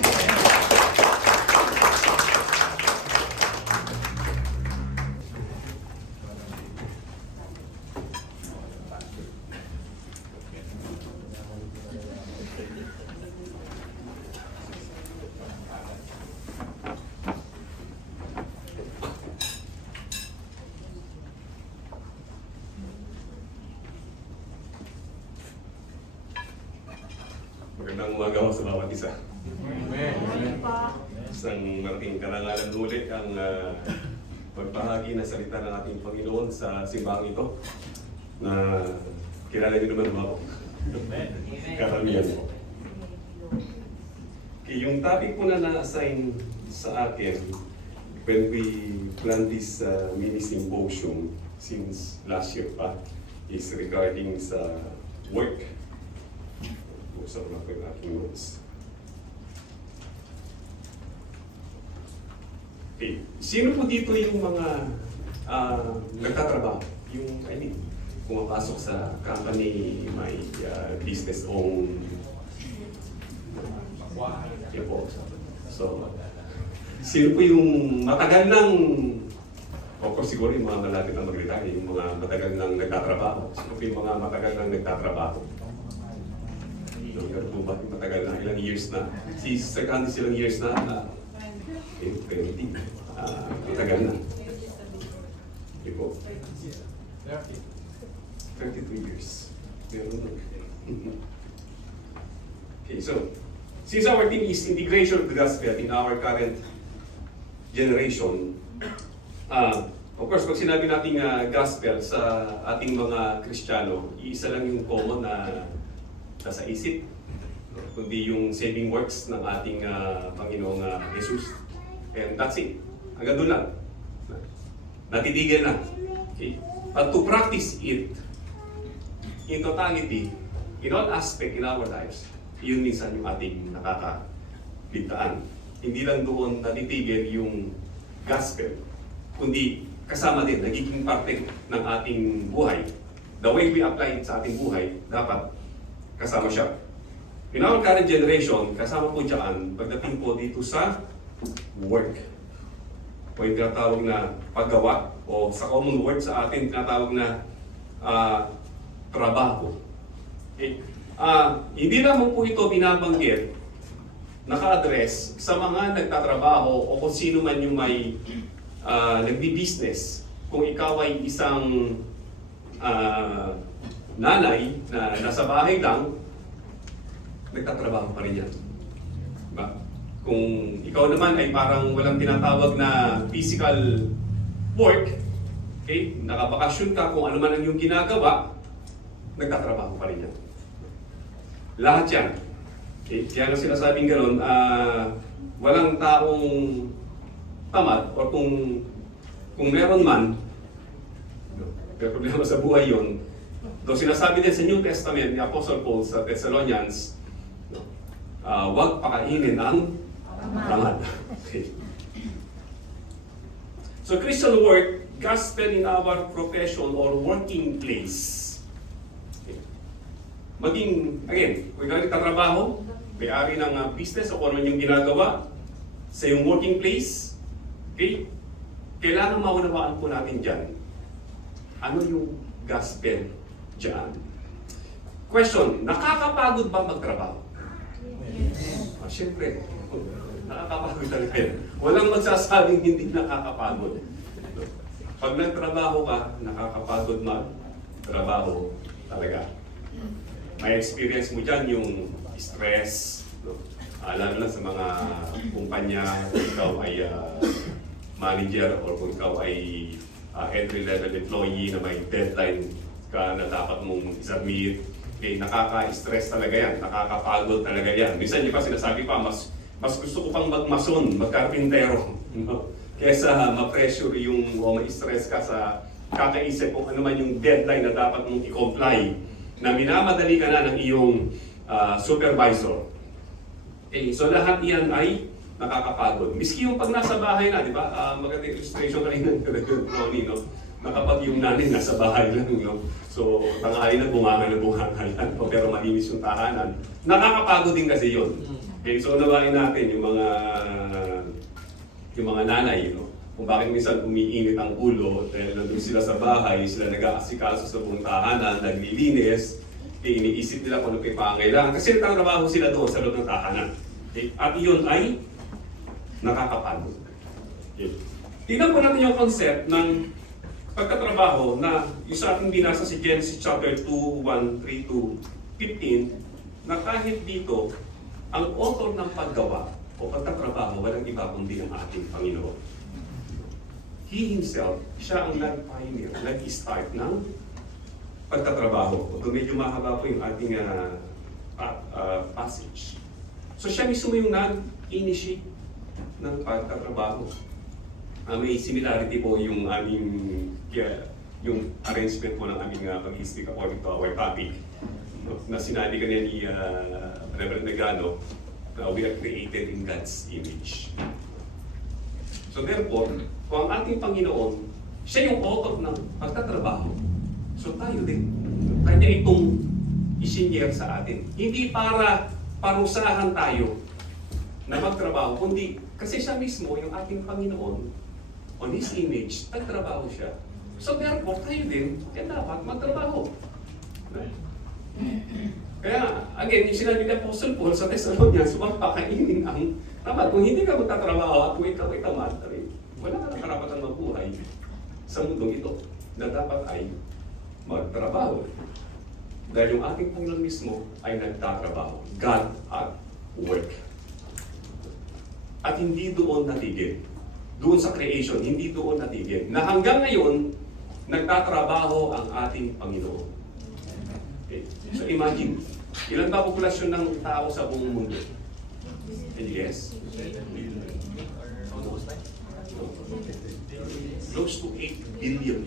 Magandang umaga ko sa bawat isa. Isang malaking karangalan ulit ang pagbahagi ng salita ng ating Panginoon sa simbahang ito na kilala niyo naman ako. Karamihan po. Okay, yung topic po na na-assign sa akin when we plan this mini symposium since last year pa is regarding sa work. Sa mga ko yung aking notes. Okay. Sino po dito yung mga nagtatrabaho? Yung, pumapasok sa company, may business own. Okay po. So, sino po yung matagal ng, of course siguro yung mga malapit na mag-retire, yung mga matagal nang nagtatrabaho. Sino po yung mga matagal nang nagtatrabaho? Ganun po ba? Matagal na, ilang years na. Si second silang years na, 20. Matagal na. Hindi po. 33 years. Meron na. Okay, so, since our theme is integration of the gospel in our current generation, of course, pag sinabi nating gospel sa ating mga Kristiyano, isa lang yung common na nasa isip, kundi yung saving works ng ating Panginoong Jesus. And that's it. Hanggang doon lang. Natitigil na. Okay? But to practice it in totality, in all aspect in our lives, yun minsan yung ating nakakabigtaan. Hindi lang doon natitigil yung gospel, kundi kasama din, nagiging parte ng ating buhay. The way we apply it sa ating buhay, dapat kasama siya. In our current generation, kasama po dyan, pagdating po dito sa work. O yung tinatawag na paggawa, o sa common word sa atin, tinatawag na trabaho. Okay. Hindi naman po ito binabanggit, naka-address sa mga nagtatrabaho o kung sino man yung may nagbi-business. Kung ikaw ay isang nanay na nasa bahay lang, nagtatrabaho pa rin yan. Diba? Kung ikaw naman ay parang walang tinatawag na physical work, okay, nakabakasyon ka, kung ano man ang iyong ginagawa, nagtatrabaho pa rin yan. Lahat yan. Okay? Kaya nga sinasabing gano'n, walang taong tamad, o kung meron man, may problema sa buhay yun. Though sinasabi din sa New Testament ni Apostle Paul sa Thessalonians, huwag pakainin ang tamad. Okay. So Christian work gospel in our profession or working place. Okay. Maging, again, kung ikaw nagtatrabaho, may-ari ng business o kung ano yung ginagawa sa iyong working place, okay, kailangan maunawaan po natin dyan, ano yung gospel dyan. Question, nakakapagod ba magtrabaho? Siyempre, nakakapagod talaga yan. Walang magsasabing hindi nakakapagod. Pag nagtrabaho ka, nakakapagod magtrabaho talaga. May experience mo dyan yung stress, no? Lalo na sa mga kumpanya, kung ikaw ay manager or kung ikaw ay entry-level employee na may deadline ka na dapat mong submit. Okay, nakaka-stress talaga yan, nakakapagod talaga yan. Minsan di pa sinasabi pa, mas gusto ko pang magmason, magkarpintero, no? Kesa ma-pressure yung o ma-stress ka sa kakaisip kung ano man yung deadline na dapat mong i-comply na minamadali ka na ng iyong supervisor. Okay, so lahat yan ay nakakapagod. Miski yung pag nasa bahay na, di ba? Magandang illustration kanina ng Ronnie, no? Na kapag yung nanay nasa bahay lang, no? So, tanghali na bunga yan, pero malinis yung tahanan. Nakakapagod din kasi yun. Okay, so unawain natin yung mga nanay, no? Kung bakit minsan umiinit ang ulo dahil nandun sila sa bahay, sila nag-aasikaso sa buong tahanan, naglilinis, okay, iniisip nila kung ano pangailangan kasi nagtatrabaho sila doon sa loob ng tahanan. Okay? At iyon ay nakakapagod. Okay. Tingnan po natin yung concept ng pagtatrabaho na yung sa ating binasa si Genesis chapter 2, 1, 3 to 15, na kahit dito, ang author ng paggawa o pagtatrabaho, walang iba kundi ang ating Panginoon. He himself, siya ang nag-pioneer, nag-start ng pagtatrabaho. Ito medyo mahaba po yung ating passage. So siya mismo yung nag-initiate ng pagtatrabaho. May similarity po yung aming yung arrangement po ng aming pag-speak according to our topic. No? Na sinabi kanina ni Reverend Negano, we are created in God's image. So therefore, kung ang ating Panginoon, siya yung author ng pagtatrabaho, so tayo din. Kanya itong isinyer sa atin. Hindi para parusahan tayo na magtrabaho, kundi kasi siya mismo, yung ating Panginoon, on His image, nagtrabaho siya. So therefore, tayo din, kaya dapat magtrabaho. Kaya, again, yung sinabi ni Apostle Paul sa Thessalonians, huwag pakainin ang tamad. Kung hindi ka magtatrabaho at kung ikaw ay tamad, wala ka ng karapatan mabuhay sa mundong ito na dapat ay magtrabaho. Dahil yung ating Panginoon mismo ay nagtatrabaho. God at work. At hindi doon natigil. Doon sa creation, hindi doon natigil. Na hanggang ngayon, nagtatrabaho ang ating Panginoon. Okay. So imagine, ilan ba populasyon ng tao sa buong mundo? Can you guess? Close to 8 billion.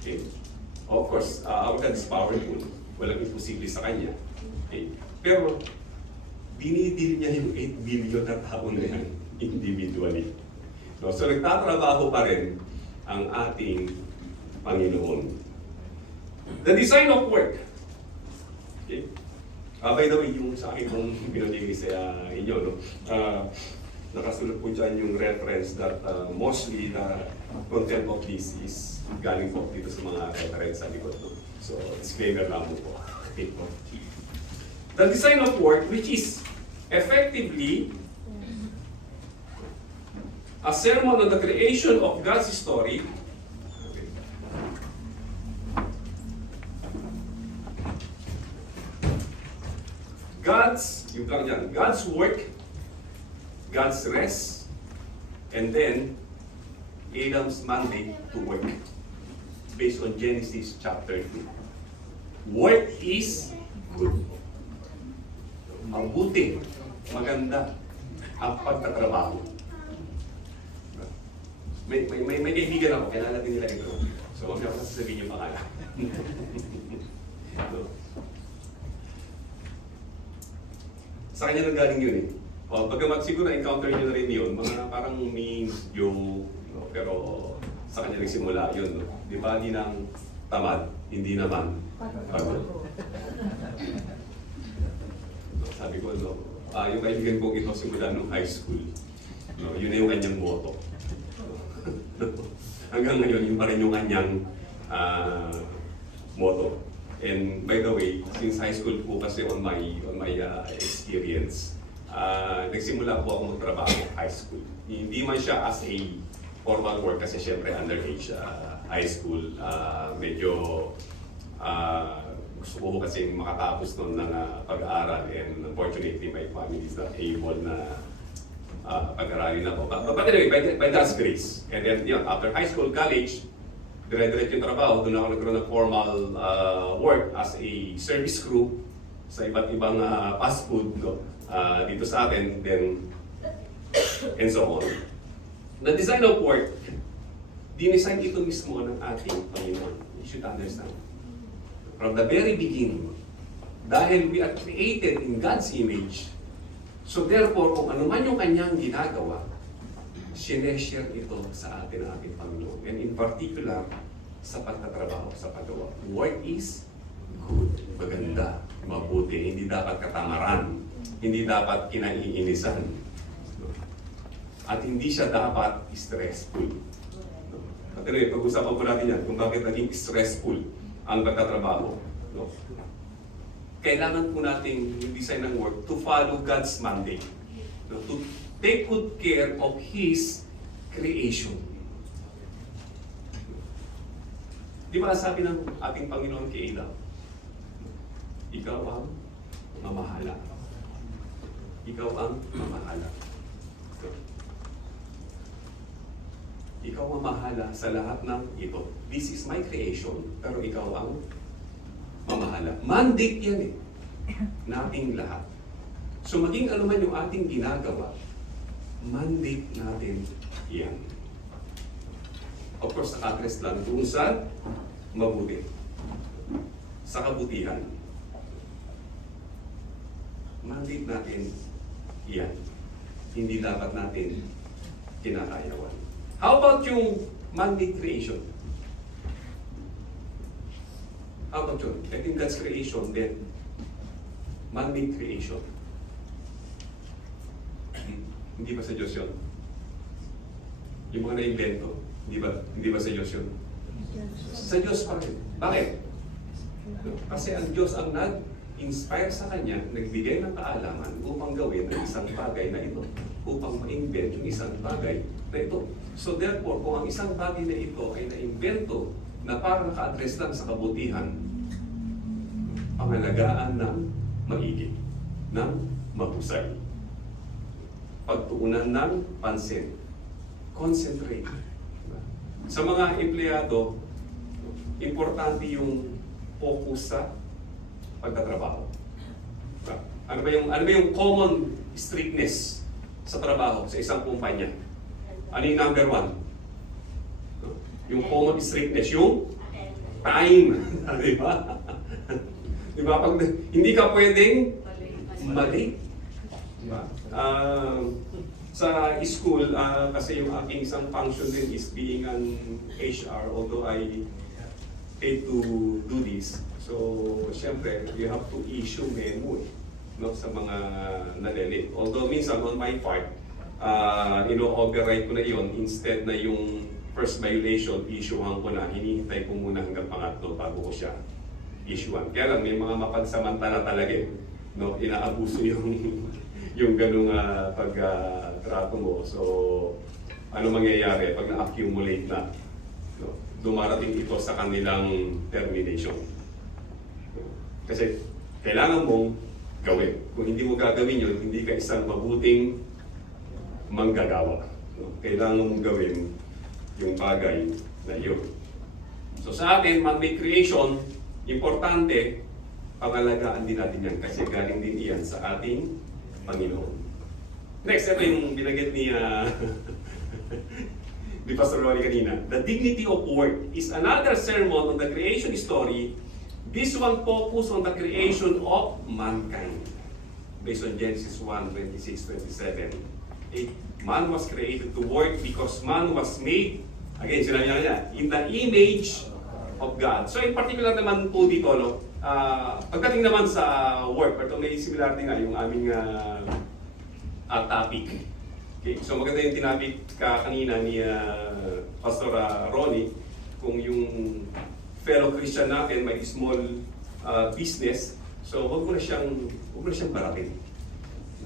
Okay. Of course, our God is powerful. Walang imposible sa Kanya. Okay. Pero, dinidil niya yung 8 billion na tao na yan individually. No? So, nagtatrabaho pa rin ang ating Panginoon. The design of work. Okay. By the way, yung sa akin kong pinagiging sa inyo, no? Nakasulot po dyan yung reference that mostly the content of this is galing po dito sa mga reference sa likod. No? So, disclaimer lang po. Okay. The design of work, which is effectively a sermon on the creation of God's story. Okay. God's work, God's rest, and then Adam's mandate to work based on Genesis chapter 2. Work is good. Mabuti, maganda ang pagtatrabaho. May kaibigan ako, kailangan natin nila ito. So, huwag na ako sasabihin yung pangalan. So, sa kanya nang galing yun eh. Pagkamat siguro na-encounter nyo na rin yun, mga parang memes, joke, no? Pero sa kanya nagsimula yun. No? Di ba, di ng tamad, hindi naman pagod. Sabi ko, no, yung kaibigan kong ito simula nung high school, no, yun na yung kanyang motto. Hanggang ngayon, yun pa rin yung kanyang motto. And by the way, since high school po kasi on my experience, nagsimula po ako magtrabaho high school. Hindi man siya as a formal work kasi syempre underage high school. Medyo gusto ko kasi makatapos nun ng pag-aaral, and unfortunately my family is not able na pag-aralin ako. But anyway, by God's grace. And then after high school, college, dire-diretso yung trabaho. Doon ako nagkaroon ng formal work as a service crew sa iba't ibang fast food, no? Dito sa atin, then and so on. The design of work, dinesign ito mismo ng ating Panginoon. You should understand. From the very beginning, dahil we are created in God's image, so therefore, kung ano man yung kanyang ginagawa, sineshare ito sa atin ng ating Panginoon. And in particular, sa pagtatrabaho, sa paggawa. Work is good, maganda, mabuti, hindi dapat katamaran, hindi dapat kinaiinisan. At hindi siya dapat stressful. At anyway, pag-usapan po natin yan kung bakit naging stressful ang pagtatrabaho. No? Kailangan po natin yung design ng work to follow God's mandate. No? To take good care of His creation. Di ba sabi ng ating Panginoon kay Adam, ikaw ang mamahala. Ikaw ang mamahala. Ikaw ang mamahala sa lahat ng ito. This is my creation, pero ikaw ang mamahala. Mandate yan eh. Nating lahat. So maging ano man yung ating ginagawa, mandate natin yan. Of course, naka-address lang kung sa mabuti. Sa kabutihan. Mandate natin yan. Hindi dapat natin kinakayawan. How about yung mandate creation? How about yun? I think God's creation, then man-made creation. Hindi ba sa Diyos yun? Yung mga na-invento, hindi ba sa Diyos yun? Sa Diyos pa rin. Bakit? Kasi ang Diyos ang nag-inspire sa Kanya, nagbigay ng kaalaman upang gawin ang isang bagay na ito, upang ma-invent yung isang bagay na ito. So therefore, kung ang isang bagay na ito ay na-invento na parang naka-address lang sa kabutihan, pangalagaan ng maigi, ng mahusay, pagtuunan ng pansin, concentrate. Sa mga empleyado, importante yung focus sa pagtatrabaho. Ano ba yung common strictness sa trabaho sa isang kumpanya? Ano yung number one? Yung common strictness, yung time. Di ba? Di ba? Pag hindi ka pwedeng mali. Diba? Sa school, kasi yung aking isang function din is being an HR, although I paid to do this. So, syempre, you have to issue memo no, sa mga nalilit. Although minsan on my part, override ko na yon, instead na yung first violation, issuehan ko na, hinihintay ko muna hanggang pangatlo bago ko siya issuehan. Kaya lang, may mga mapagsamantala talaga no, inaabuso yung ganung pagtrato mo. So, ano mangyayari pag na-accumulate na? No, dumarating ito sa kanilang termination. No, kasi kailangan mong gawin. Kung hindi mo gagawin yun, hindi ka isang mabuting manggagawa. No, kailangan mong gawin yung bagay na yun. So sa atin, man-made creation, importante, pangalagaan din natin yan kasi galing din iyan sa ating Panginoon. Next, ito yung binagit ni ni Pastor Rory kanina. The dignity of work is another sermon on the creation story. This one focus on the creation of mankind. Based on Genesis 1:26-27. Man was created to work because man was made Again, sinabi niya, in the image of God. So in particular naman po dito, no, pagdating naman sa work, ito may similarity nga yung aming topic. Okay, so maganda yung tinapik kanina ni Pastor Ronnie, kung yung fellow Christian natin may small business, so huwag mo na siyang baratin.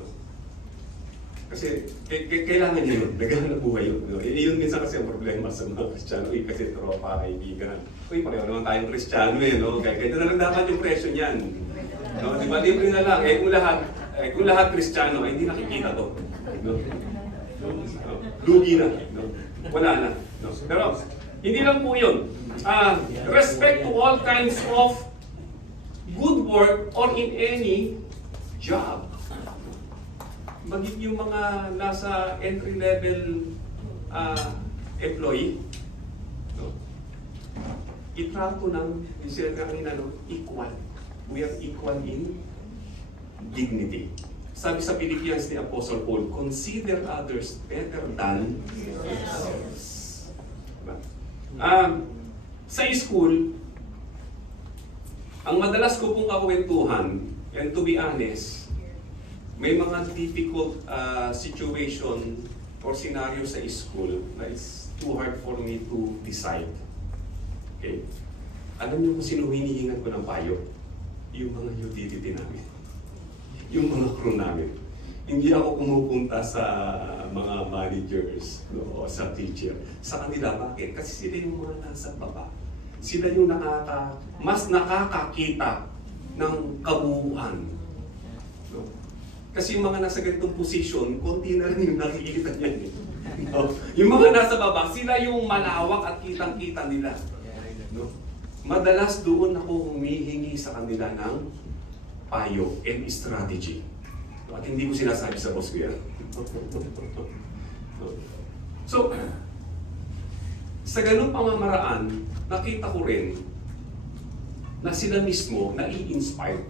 No? Kasi kailangan niya yun, naghahanap buhay yun. No? Yun minsan kasi ang problema sa mga Kristiyano, kasi tropa, kaibigan. Pareho naman tayong Kristiyano no? Kaya ganito na lang dapat yung presyo niyan. No? Di ba, libre na lang. Kung lahat Kristiyano, ay hindi nakikita to. No? Lugi na. No? Wala na. No? Pero, hindi lang po yun. Respect to all kinds of good work or in any job. Maging yung mga nasa entry-level employee, no? Itrato ng, yung sila kanina, no? Equal. We are equal in dignity. Sabi sa Philippians ni Apostle Paul, consider others better than yourselves. Diba? Sa school, ang madalas ko pong kakwentuhan, and to be honest, may mga difficult situation or scenario sa school na it's too hard for me to decide. Okay? Alam niyo kung sino hinihingan ko ng payo? Yung mga utility namin. Yung mga crew namin. Hindi ako pumupunta sa mga managers, no, o sa teacher. Sa kanila, bakit? Kasi sila yung mga nasa baba. Sila yung mas nakakakita ng kabuuan. No? Kasi yung mga nasa ganitong posisyon, konti na rin yung nakikita niyan. No? Yung mga nasa baba, sila yung malawak at kitang-kita nila. No? Madalas doon ako humihingi sa kanila ng payo and strategy. At hindi ko sinasabi sa boss ko yan. So, sa ganung pamamaraan, nakita ko rin na sila mismo nai-inspire.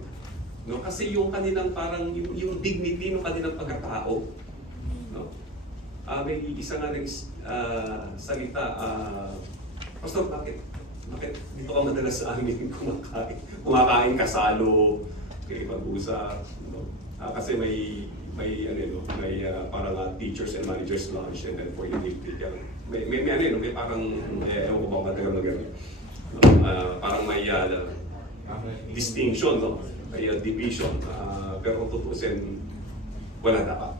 No? Kasi yung kanilang parang, yung dignity ng kanilang pagkatao. No? May isa nga salita, Pastor, bakit dito ka madalas sa amin kumakain kasalo, okay, pag-usap, no? Kasi may parang teachers and managers lunch, and then for you may parang ewan ko ba matagal na gano'n. Parang may distinction, no? May division, pero tutusin wala dapat.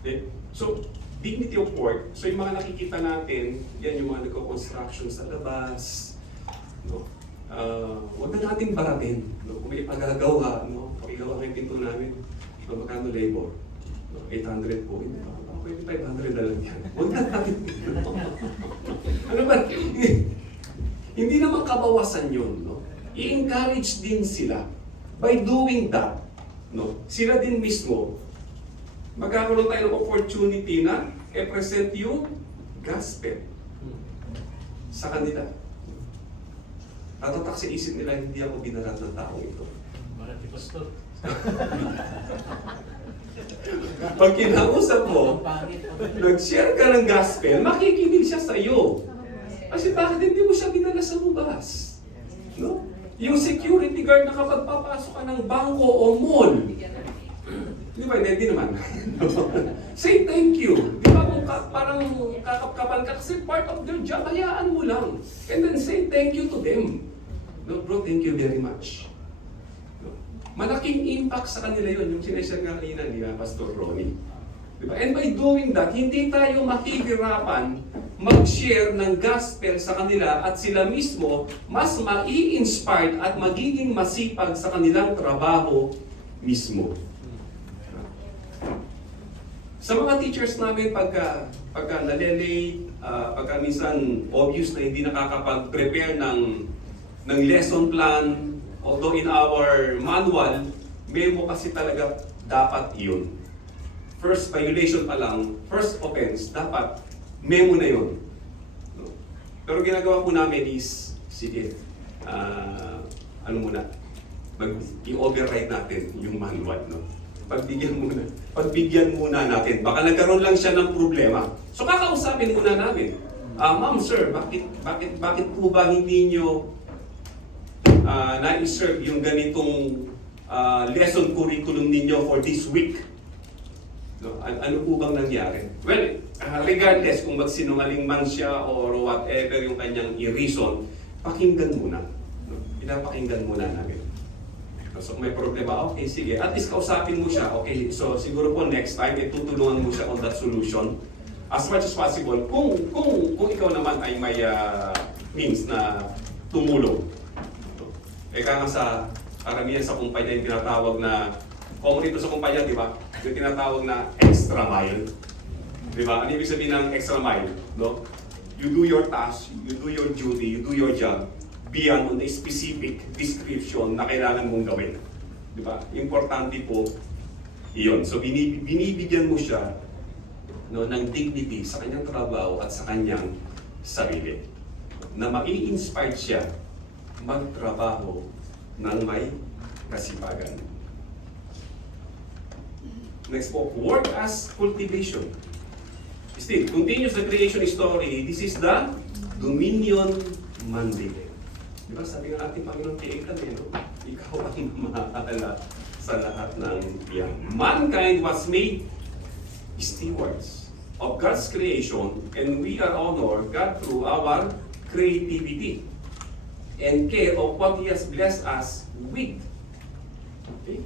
Okay? So, dignity of work. So yung mga nakikita natin, yan yung mga nagko-construction sa labas, no? Huwag na natin baratin, no? Kung may pagagawa, no? Pakigawa kayo pinto namin, no? Magkano labor? No? 800 po, hindi pa. Pwede 500 na lang yan. Huwag na natin. Ano ba? Hindi naman kabawasan yun, no? I-encourage din sila. By doing that, no? Sila din mismo, magkakaroon tayo ng opportunity na i-present yung gospel sa kanila. Tatatak sa isip nila, hindi ako binarat ng taong ito. Marati Pastor. Pag kinausap mo, nag-share ka ng gospel, makikinig siya sa iyo. Kasi bakit hindi mo siya binala sa lubas? No? Yung security guard na kapag papasok ka ng bangko o mall, di ba? Hindi naman. Say thank you. Di ba kung parang kakapkapan ka kasi part of their job, hayaan mo lang. And then say thank you to them. No, bro, thank you very much. No? Malaking impact sa kanila yun, yung sinashare nga kanina ni Pastor Ronnie. Di ba? And by doing that, hindi tayo mahihirapan mag-share ng gospel sa kanila at sila mismo mas mai-inspired at magiging masipag sa kanilang trabaho mismo. Sa mga teachers namin, pagka nalelate, pagka minsan obvious na hindi nakakapag-prepare ng lesson plan, although in our manual, memo kasi talaga dapat yun. First violation pa lang, first offense, dapat memo na yun. No? Pero ginagawa po namin is, sige, ano muna, i-override natin yung manual. No? Pagbigyan muna natin. Baka nagkaroon lang siya ng problema. So kakausapin muna namin. Ma'am, sir, bakit po ba hindi nyo na-serve yung ganitong lesson curriculum ninyo for this week? No, ano po bang nangyari? Well, regardless kung magsinungaling man siya or whatever yung kanyang i-reason, pakinggan muna. No? Pinapakinggan muna namin. So kung may problema, okay, sige. At least kausapin mo siya. Okay, so siguro po next time, tutulungan mo siya on that solution as much as possible. Kung ikaw naman ay may means na tumulong. Eka nga sa karamihan sa kumpanya yung tinatawag na, common ito sa kumpanya, di ba? Yung tinatawag na extra mile. Di ba? Ano ibig sabihin ng extra mile? No? You do your task, you do your duty, you do your job beyond on a specific description na kailangan mong gawin. Di ba? Importante po iyon. So binibigyan mo siya, no, ng dignity sa kanyang trabaho at sa kanyang sarili. Na mai-inspired siya magtrabaho ng may kasipagan. Next po, work as cultivation. Still, continues the creation story. This is the dominion mandate. Di ba sabi nga natin, Panginoon, tiikan no? Ikaw ang mahala sa lahat ng yan. Mankind was made stewards of God's creation, and we are honored God through our creativity and care of what He has blessed us with. Okay?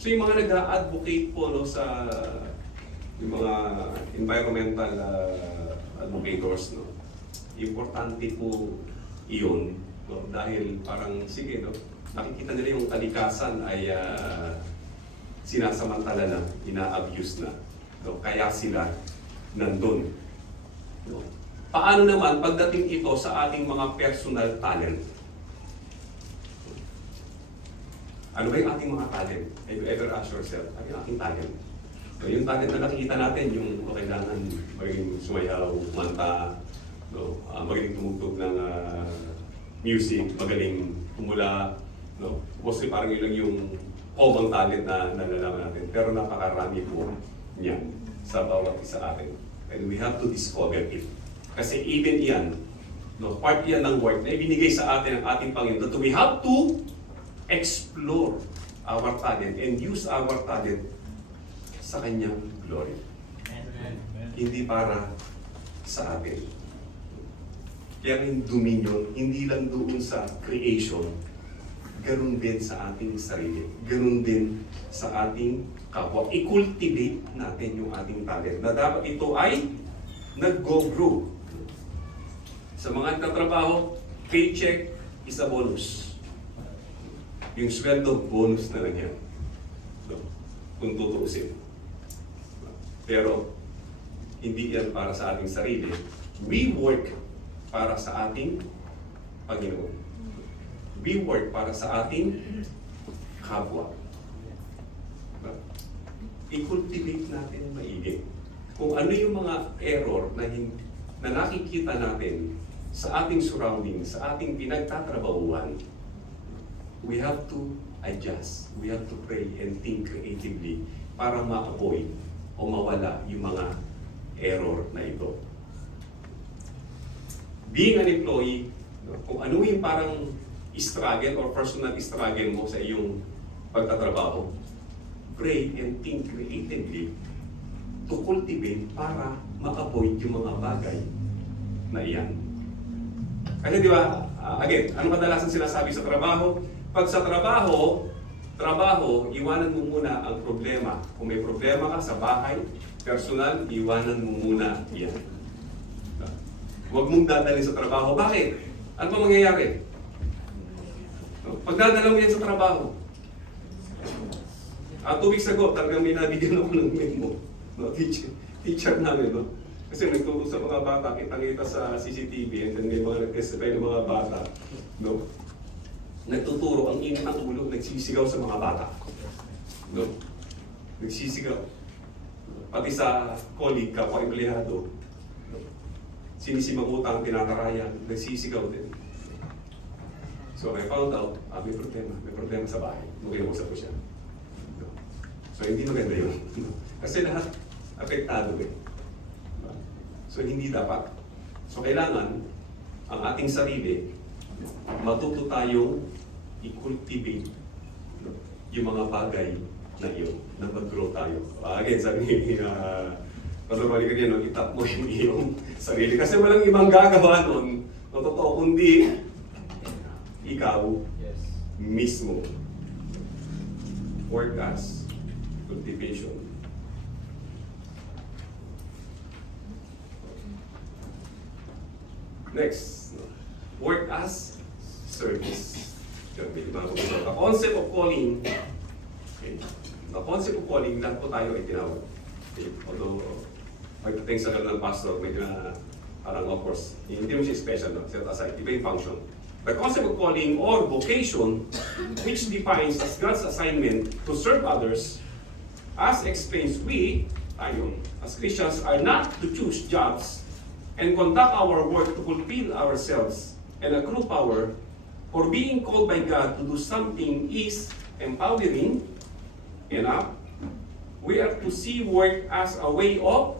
So yung mga nag-advocate po no, sa yung mga environmental advocates, no, importante po iyon, no, dahil parang sige, no, nakikita nila yung kalikasan ay sinasamantala na, ina-abuse na. No, kaya sila nandun. No. Paano naman pagdating ito sa ating mga personal talent? Ano ba yung ating mga talent? Have you ever asked yourself, ano yung ating talent? So, yung talent na nakikita natin, yung kailangan magaling sumayaw, kumanta, no? Magaling tumugtog ng music, magaling tumula. No? Mostly parang yun lang yung obang talent na nalalaman natin. Pero napakarami po niyan sa bawat isa atin. And we have to discover it. Kasi even yan, no, part yan ng work na ibinigay sa atin ng ating Panginoon. That we have to explore our talent and use our talent sa Kanyang glory. Amen. Hindi para sa atin. Kaya yung dominion, hindi lang doon sa creation, ganun din sa ating sarili. Ganun din sa ating kapwa. I-cultivate natin yung ating talent na dapat ito ay nag-go-grow. Sa mga nagtatrabaho, paycheck is a bonus. Yung sweldo, bonus na lang yan. So, kung tutuusin. Pero, hindi yan para sa ating sarili. We work para sa ating Panginoon. We work para sa ating kapwa. I-cultivate natin maigi. Kung ano yung mga error na nakikita natin sa ating surroundings, sa ating pinagtatrabahuan, we have to adjust. We have to pray and think creatively para ma-avoid o mawala yung mga error na ito. Being an employee, kung ano yung parang struggle or personal struggle mo sa iyong pagtatrabaho, pray and think creatively to cultivate para ma-avoid yung mga bagay na iyan. Kasi di ba, again, ano kadalasan sinasabi sa trabaho? Pag sa trabaho, iwanan mo muna ang problema. Kung may problema ka sa bahay, personal, iwanan mo muna yan. Huwag mong dadalhin sa trabaho. Bakit? Ano pa mangyayari? Pag dadala mo yan sa trabaho, 2 weeks ago, talagang may nabigyan ako ng memo. No, teacher namin, no? Kasi nagturo sa mga bata, kitang-kita sa CCTV, and then may mga nag-testify ng mga bata, no? Nagtuturo, ang init ng ulo, nagsisigaw sa mga bata. No? Nagsisigaw. Pati sa colleague, kapwa empleyado, no? Sinisimang utang, tinatarayan, nagsisigaw din. So I found out, may problema sa bahay. Mag-iusap ko siya. No? So hindi maganda yun. Kasi lahat apektado eh. So hindi dapat. So kailangan ang ating sarili, matuto tayong i-cultivate yung mga bagay na yun, na mag-grow tayo. Again, sabi ni Pastor Maligaya, no, itap mo yung iyong sarili. Kasi walang ibang gagawa nun, no, totoo, kundi ikaw Yes. mismo. Work as cultivation. Next, work as service. The concept of calling, okay, the concept of calling, lahat po tayo ay tinawag. Okay. Although, pagdating sa ng pastor, medyo na parang of course, hindi mo siya special, no? Set aside, iba yung function. The concept of calling or vocation, which defines as God's assignment to serve others, as explains we, tayo, as Christians, are not to choose jobs and conduct our work to fulfill ourselves and accrue power, for being called by God to do something is empowering enough. We are to see work as a way of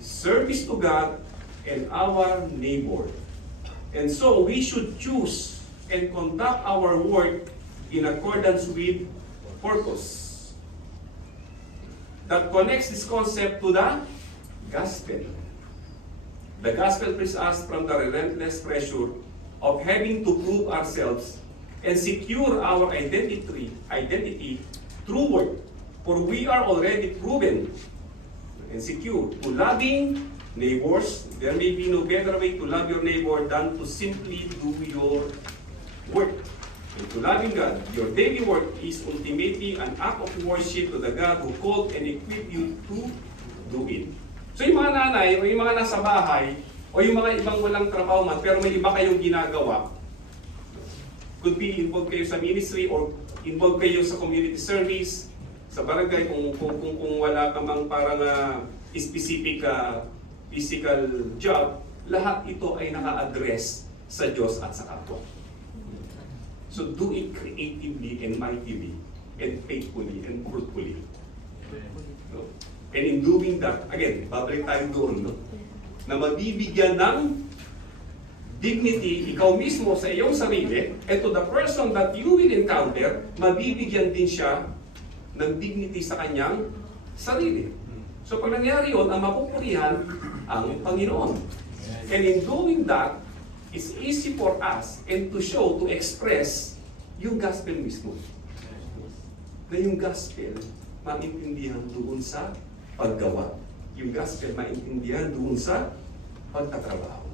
service to God and our neighbor. And so we should choose and conduct our work in accordance with purpose that connects this concept to the gospel. The gospel frees us from the relentless pressure of having to prove ourselves and secure our identity through work. For we are already proven and secure to loving neighbors. There may be no better way to love your neighbor than to simply do your work. And to loving God, your daily work is ultimately an act of worship to the God who called and equipped you to do it. So yung mga nanay, o yung mga nasa bahay, o yung mga ibang walang trabaho man, pero may iba kayong ginagawa, could be involved kayo sa ministry or involved kayo sa community service, sa barangay, kung wala ka mang parang specific physical job, lahat ito ay naka-address sa Diyos at sa kapwa. So do it creatively and mightily and faithfully and fruitfully. No? And in doing that, again, babalik tayo doon, no? Na mabibigyan ng dignity ikaw mismo sa iyong sarili, and to the person that you will encounter, mabibigyan din siya ng dignity sa kanyang sarili. So pag nangyari yun, ang mapupurihan ang Panginoon. And in doing that, it's easy for us and to show, to express yung gospel mismo. Na yung gospel, maintindihan doon sa paggawa. Yung gospel, maintindihan doon sa pagtatrabaho.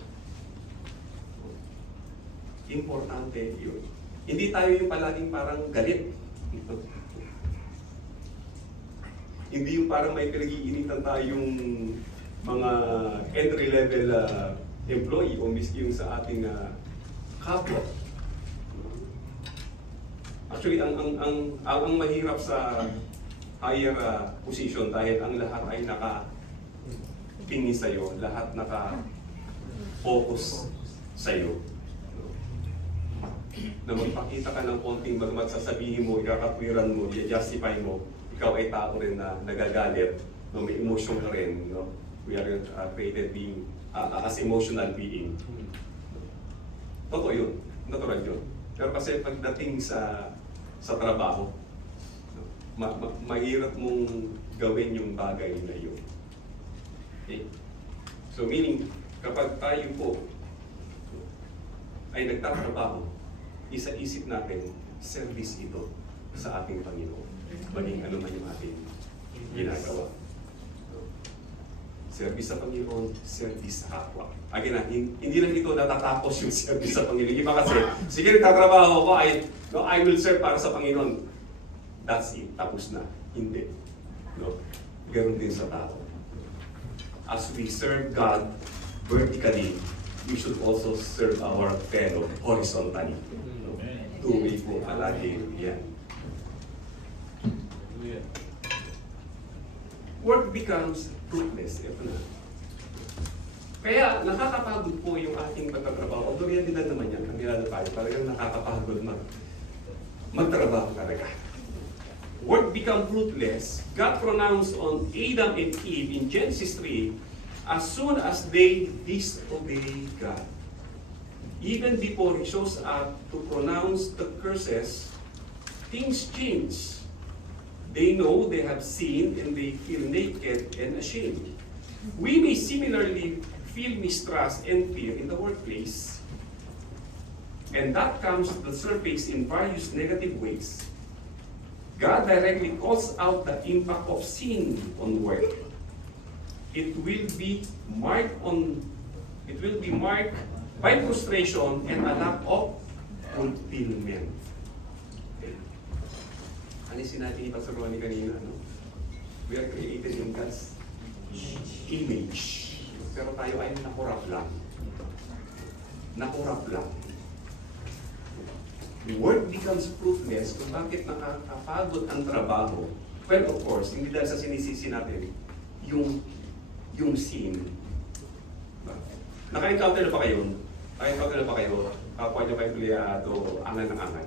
Importante yun. Hindi tayo yung palaging parang galit. Hindi yung parang may pinag-iinitan tayong mga entry-level employee o miski yung sa ating kapwa. Actually, ang mahirap sa higher position dahil ang lahat ay nakatingin sa'yo, lahat naka-focus sa'yo. Na magpakita ka ng konting magsasabihin mo, ikakatwiran mo, i-justify mo, ikaw ay tao rin na nagagalit, no, may emotion ka rin. No? We are created being as emotional being. Totoo yun, natural yun. Pero kasi pagdating sa trabaho, mahirap mong gawin yung bagay na yun. Okay? So meaning, kapag tayo po ay nagtatrabaho, isa-isip natin, service ito sa ating Panginoon. Maging ano man yung ating ginagawa. Service sa Panginoon, service sa kapwa. Again, hindi lang ito natatapos yung service sa Panginoon. Iba kasi, sige, nagtatrabaho ko, I will serve para sa Panginoon. That's it. Tapos na. Hindi. No? Ganoon din sa tao. As we serve God vertically, we should also serve our fellow horizontally. No? Two-way po palagi yan. Work becomes fruitless. Ito na. Kaya nakakapagod po yung ating pagtatrabaho. Although yan din naman yan, kamilala tayo, talagang nakakapagod magtrabaho talaga. Work become fruitless. God pronounced on Adam and Eve in Genesis 3 as soon as they disobey God, even before He shows up to pronounce the curses, things change. They know they have sinned and they feel naked and ashamed. We may similarly feel mistrust and fear in the workplace. And that comes to the surface in various negative ways. God directly calls out the impact of sin on work. It will be marked by frustration and a lack of fulfillment. Okay. Ano yung sinabi ni Pastor Ronnie kanina? No? We are created in God's image. Pero tayo ay nakurap lang. Nakurap lang. The work becomes fruitless kung bakit nakakapagod ang trabaho. Well, of course, hindi dahil sa sinisisi natin yung sin. Naka-encounter na ba kayo? Naka-encounter na ba kayo? Kapwa niyo kayo empleyado, angan ng angan.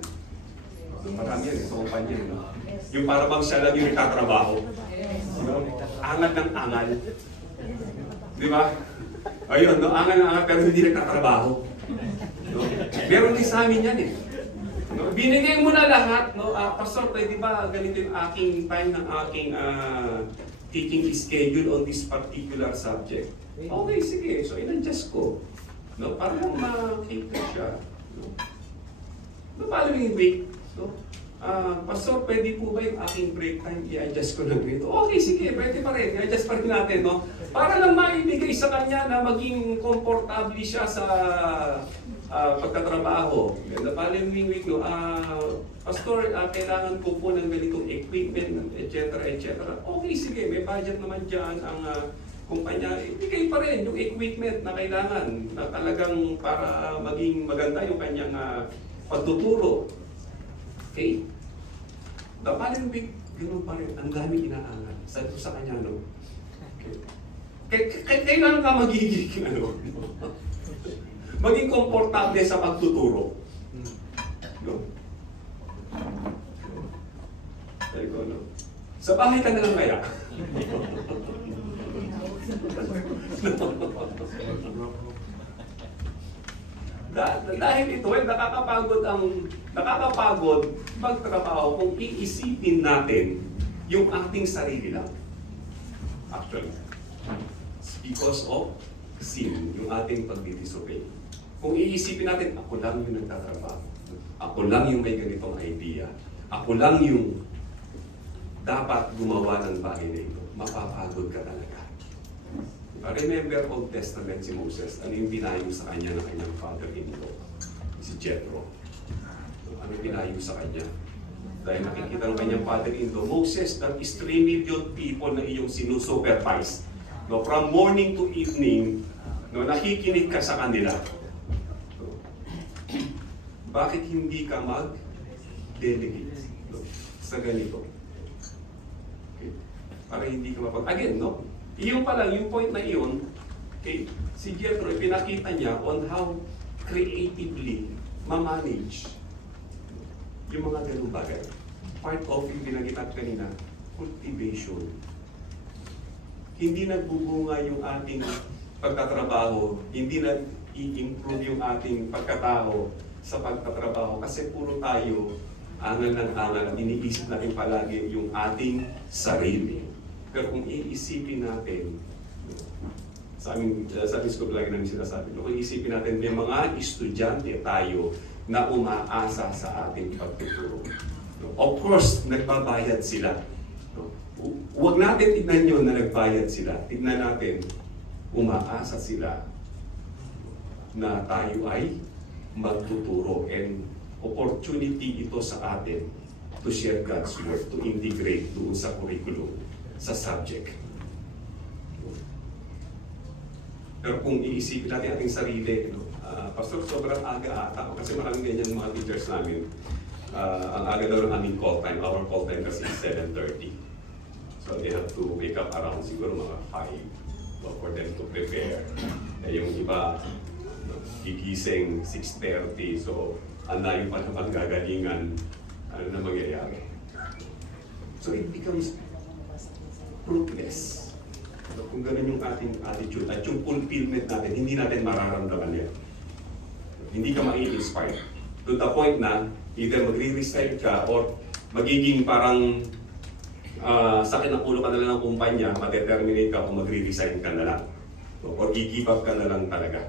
So, marami yan sa kumpanya. No? Yung para bang siya lang yung nagtatrabaho. No? Angan ng angan. Di ba? Ayun, no? Angan ng angan pero hindi nagtatrabaho. No? Meron din sa amin yan eh. No, binigay mo na lahat, no? Pastor, pwede ba ganito yung aking time ng aking teaching schedule on this particular subject? Okay, sige. So, in-adjust ko. No? Para lang makita siya. No? The following week, no? Pastor, pwede po ba yung aking break time i-adjust ko ng ganito? Okay, sige. Pwede pa rin. I-adjust pa rin natin, no? Para lang maibigay sa kanya na maging komportable siya sa pagtatrabaho. The following week, no, Pastor, kailangan ko po ng ganitong equipment, etc., etc. Okay, sige, may budget naman dyan ang kumpanya. Ibigay pa rin yung equipment na kailangan na talagang para maging maganda yung kanyang pagtuturo. Okay? The following week, ganoon pa rin. Ang dami inaangal. Sabi ko sa kanya, no? Okay. Kailangan ka magiging, ano? Maging komportable sa pagtuturo. No? Sabi ko, no? Sa bahay ka na lang kaya? Dahil ito ay nakakapagod magtrabaho kung iisipin natin yung ating sarili lang. Actually, it's because of sin, yung ating pagdidisobey. Kung iisipin natin, ako lang yung nagtatrabaho. Ako lang yung may ganitong idea. Ako lang yung dapat gumawa ng bagay na ito. Mapapagod ka talaga. Remember Old Testament si Moses, ano yung pinayo sa kanya ng kanyang father-in-law? Si Jethro. Ano yung pinayo sa kanya? Dahil nakikita ng kanyang father-in-law, Moses, that is 3 million people na iyong sinusupervise. No, from morning to evening, no, nakikinig ka sa kanila. So, bakit hindi ka mag-delegate sa ganito? Okay. Para hindi ka again, no? Iyon pa lang, yung point na iyon, okay, si Jethro, pinakita niya on how creatively ma-manage yung mga ganung bagay. Part of yung binanggit natin kanina, cultivation. Hindi nagbubunga yung ating pagtatrabaho, hindi nag-i-improve yung ating pagkatao sa pagtatrabaho kasi puro tayo angal ng angal at iniisip natin palagi yung ating sarili. Pero kung iisipin natin, sa amin school lagi namin sinasabi, kung iisipin natin, may mga estudyante tayo na umaasa sa ating pagtuturo. Of course, nagbabayad sila. Huwag natin tignan yun na nagbayad sila. Tignan natin, umaasa sila na tayo ay magtuturo. And opportunity ito sa atin to share God's word, to integrate doon sa curriculum, sa subject. Pero kung iisipin natin ating sarili, Pastor, sobrang aga ata. Kasi maraming ganyan mga teachers namin. Ang aga daw ng aming call time. Our call time kasi is 7:30. So they have to wake up around siguro mga 5 for them to prepare. Yung iba, gigising 6:30. So, ang layo pa na paggagalingan. Ano na mangyayari? So it becomes fruitless. kung ganun yung ating attitude at yung fulfillment natin, hindi natin mararamdaman yan. Hindi ka mai-inspire. To the point na either magre-resign ka or magiging parang sakit ng ulo ka na lang ng kumpanya, mateterminate ka kung magre-resign ka na lang. Or i-give up ka na lang talaga.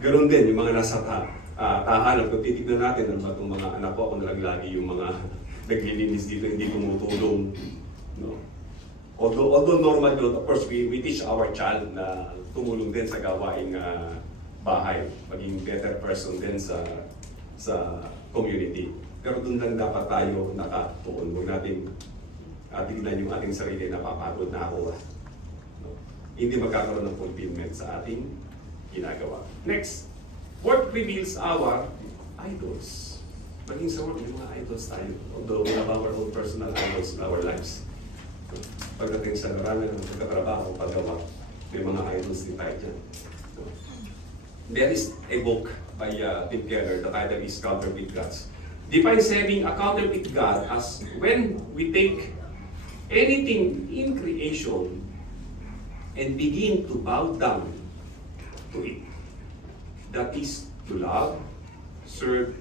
Ganon din yung mga nasa tahanan. Kung titignan natin, ano ba itong mga anak ko, ako na lang lagi yung mga naglilinis dito, hindi tumutulong. No? Although normal yun, of course, we teach our child na tumulong din sa gawaing bahay, maging better person din sa community. Pero doon lang dapat tayo nakatuon. Huwag natin tignan yung ating sarili na papagod na ako. No? Hindi magkakaroon ng fulfillment sa ating ginagawa. Next, work reveals our idols. Maging sa work, may mga idols tayo. Although we have our own personal idols in our lives. Pagdating sa larangan ng pagkatrabaho, paggawa, may mga idols din tayo dyan. There is a book by Tim Keller, the title is Counterfeit Gods. Defines having a counterfeit God as when we take anything in creation and begin to bow down to it. That is to love, serve,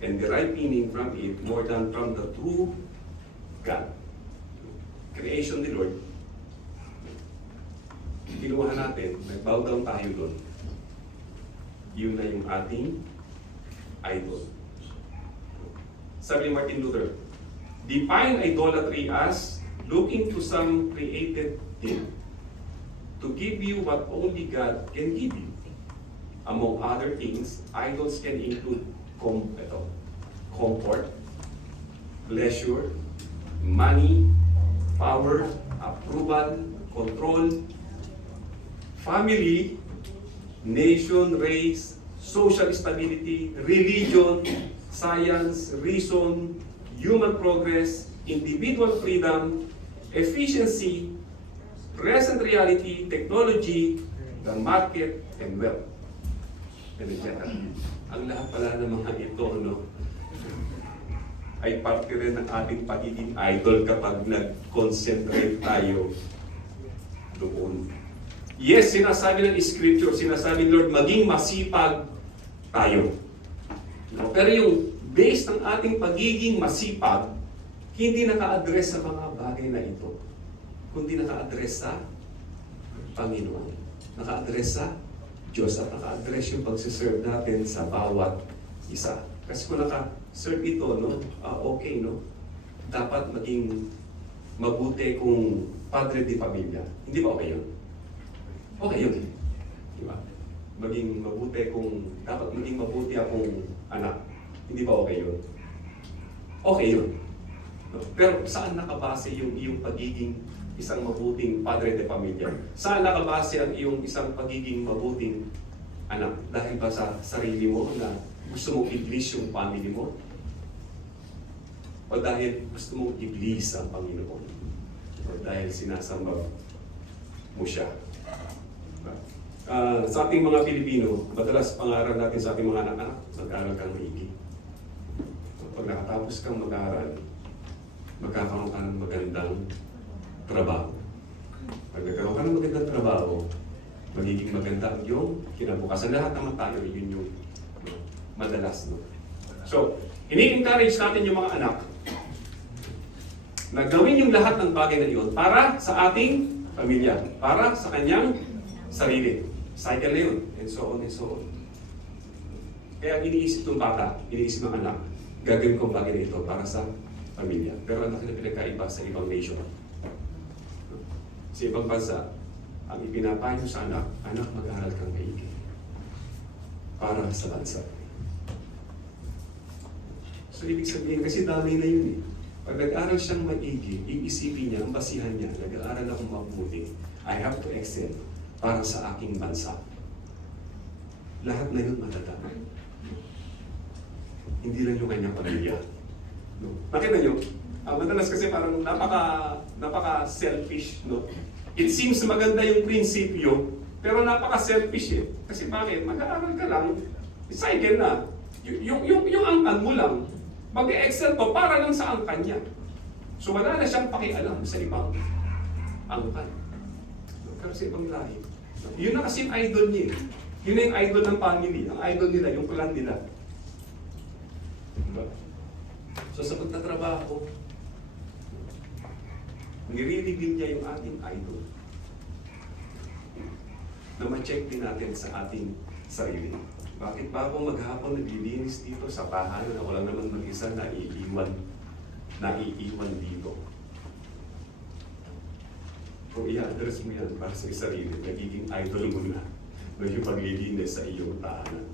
and derive meaning from it more than from the true God. Creation ni Lord, kinuha natin, nag-bow down tayo doon. Yun na yung ating idol. Sabi ni Martin Luther, define idolatry as looking to some created thing to give you what only God can give you. Among other things, idols can include comfort, pleasure, money, power, approval, control, family, nation, race, social stability, religion, science, reason, human progress, individual freedom, efficiency, present reality, technology, the market, and wealth. And etc. Ang lahat pala ng mga ito, no, ay parte rin ng ating pagiging idol kapag nag-concentrate tayo doon. Yes, sinasabi ng Scripture, sinasabi ng Lord, maging masipag tayo. No? Pero yung base ng ating pagiging masipag, hindi naka-address sa mga bagay na ito, kundi naka-address sa Panginoon. Naka-address sa Diyos at naka-address yung pagsiserve natin sa bawat isa. Kasi kung naka-serve ito, no, okay, no? Dapat maging mabuti kung padre di pamilya. Hindi ba okay yun? Okay yun. Di ba? Maging mabuti kung, dapat maging mabuti akong anak. Hindi ba okay yun? Okay yun. No? Pero saan nakabase yung iyong pagiging isang mabuting padre de pamilya? Saan nakabase ang iyong isang pagiging mabuting anak? Dahil ba sa sarili mo na gusto mong i-please yung family mo? O dahil gusto mong i-please ang Panginoon? O dahil sinasamba mo siya? Sa ating mga Pilipino, madalas pangaral natin sa ating mga anak, mag-aral kang maigi. Pag nakatapos kang mag-aral, magkakaroon ka ng magandang trabaho. Pag nagkaroon ka ng magandang trabaho, magiging maganda ang iyong kinabukasan. Lahat naman tayo, yun yung madalas. No? So, ini-encourage natin yung mga anak na gawin yung lahat ng bagay na iyon para sa ating pamilya, para sa kanyang sarili. Cycle na yun, and so on and so on. Kaya iniisip ng bata, iniisip ng anak, gagawin ko ang bagay na ito para sa pamilya. Pero ang laki na pinagkaiba sa ibang nation. Sa ibang bansa, ang ipinapayo sa anak, anak, mag-aaral kang maigi para sa bansa. So, ibig sabihin, kasi dami na yun eh. Pag nag-aaral siyang maigi, iisipin niya, ang basihan niya, nag-aaral akong mabuti, I have to excel para sa aking bansa. Lahat na yun matadama. Hindi lang yung kanyang pamilya. No? Nakita nyo, madalas kasi parang napaka-selfish. No? It seems maganda yung prinsipyo, pero napaka-selfish eh. Kasi bakit? Mag-aaral ka lang, cycle na. Yung angkan mo lang, mag-excel to para lang sa angkan niya. So wala na siyang pakialam sa ibang angkan. sa ibang lahi. Yun na kasi yung idol niya. Yun na yung idol ng family. Ang idol nila, yung clan nila. Diba? So sa pagtatrabaho, nire-reveal niya yung ating idol na ma-check din natin sa ating sarili. Bakit ba ako maghapon naglilinis dito sa bahay na wala naman mag-isa naiiwan dito? Kung i-address mo yan para sa sarili, nagiging idol mo na yung paglilinis sa iyong tahanan.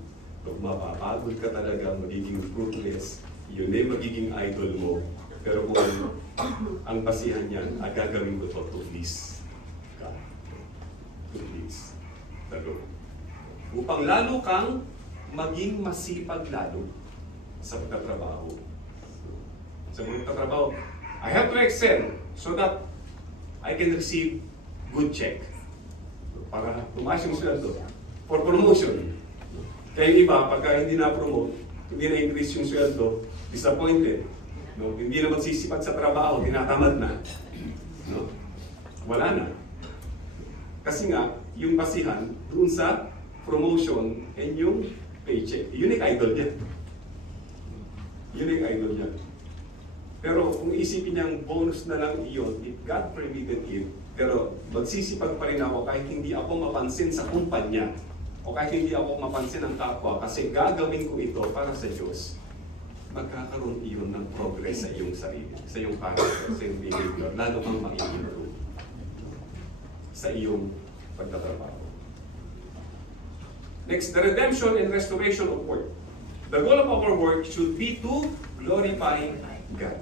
Kung mapapagod ka talaga, magiging fruitless, yun ay magiging idol mo. Pero kung ang basihan niyan, gagawin ko to please ka. To please the Lord. Upang lalo kang maging masipag lalo sa pagtatrabaho. Sa pagtatrabaho, I have to excel so that I can receive good check. Para tumaas yung sweldo. For promotion. Kaya yung iba, pagka hindi na-promote, hindi na-increase yung sweldo, disappointed. No? Hindi na magsisipag sa trabaho, tinatamad na. No? Wala na. Kasi nga, yung basihan doon sa promotion and yung paycheck. Unique idol niya. Unique idol niya. Pero kung isipin niyang bonus na lang iyon, if God permitted it, pero magsisipag pa rin ako kahit hindi ako mapansin sa kumpanya o kahit hindi ako mapansin ng kapwa kasi gagawin ko ito para sa Diyos, magkakaroon iyon ng progress sa iyong sarili, sa iyong character, sa iyong behavior, lalo kang mag-improve sa iyong pagtatrabaho. Next, the redemption and restoration of work. The goal of our work should be to glorify God.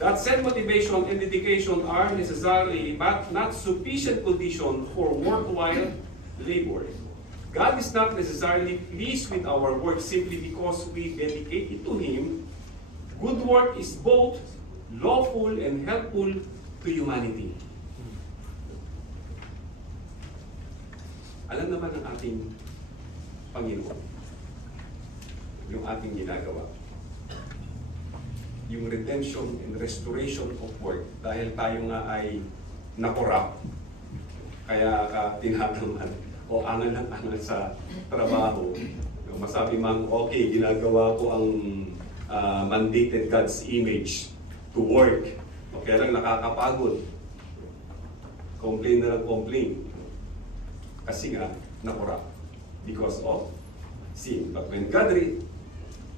That said motivation and dedication are necessary but not sufficient condition for worthwhile labor. God is not necessarily pleased with our work simply because we dedicate it to Him. Good work is both lawful and helpful to humanity. Alam naman ng ating Panginoon yung ating ginagawa. Yung redemption and restoration of work dahil tayo nga ay nakorap kaya ka tinatamad o angal sa trabaho. Masabi mang, okay, ginagawa ko ang mandated God's image to work. Okay lang, nakakapagod. Complain na lang complain. Kasi nga, nakorap because of sin. But when God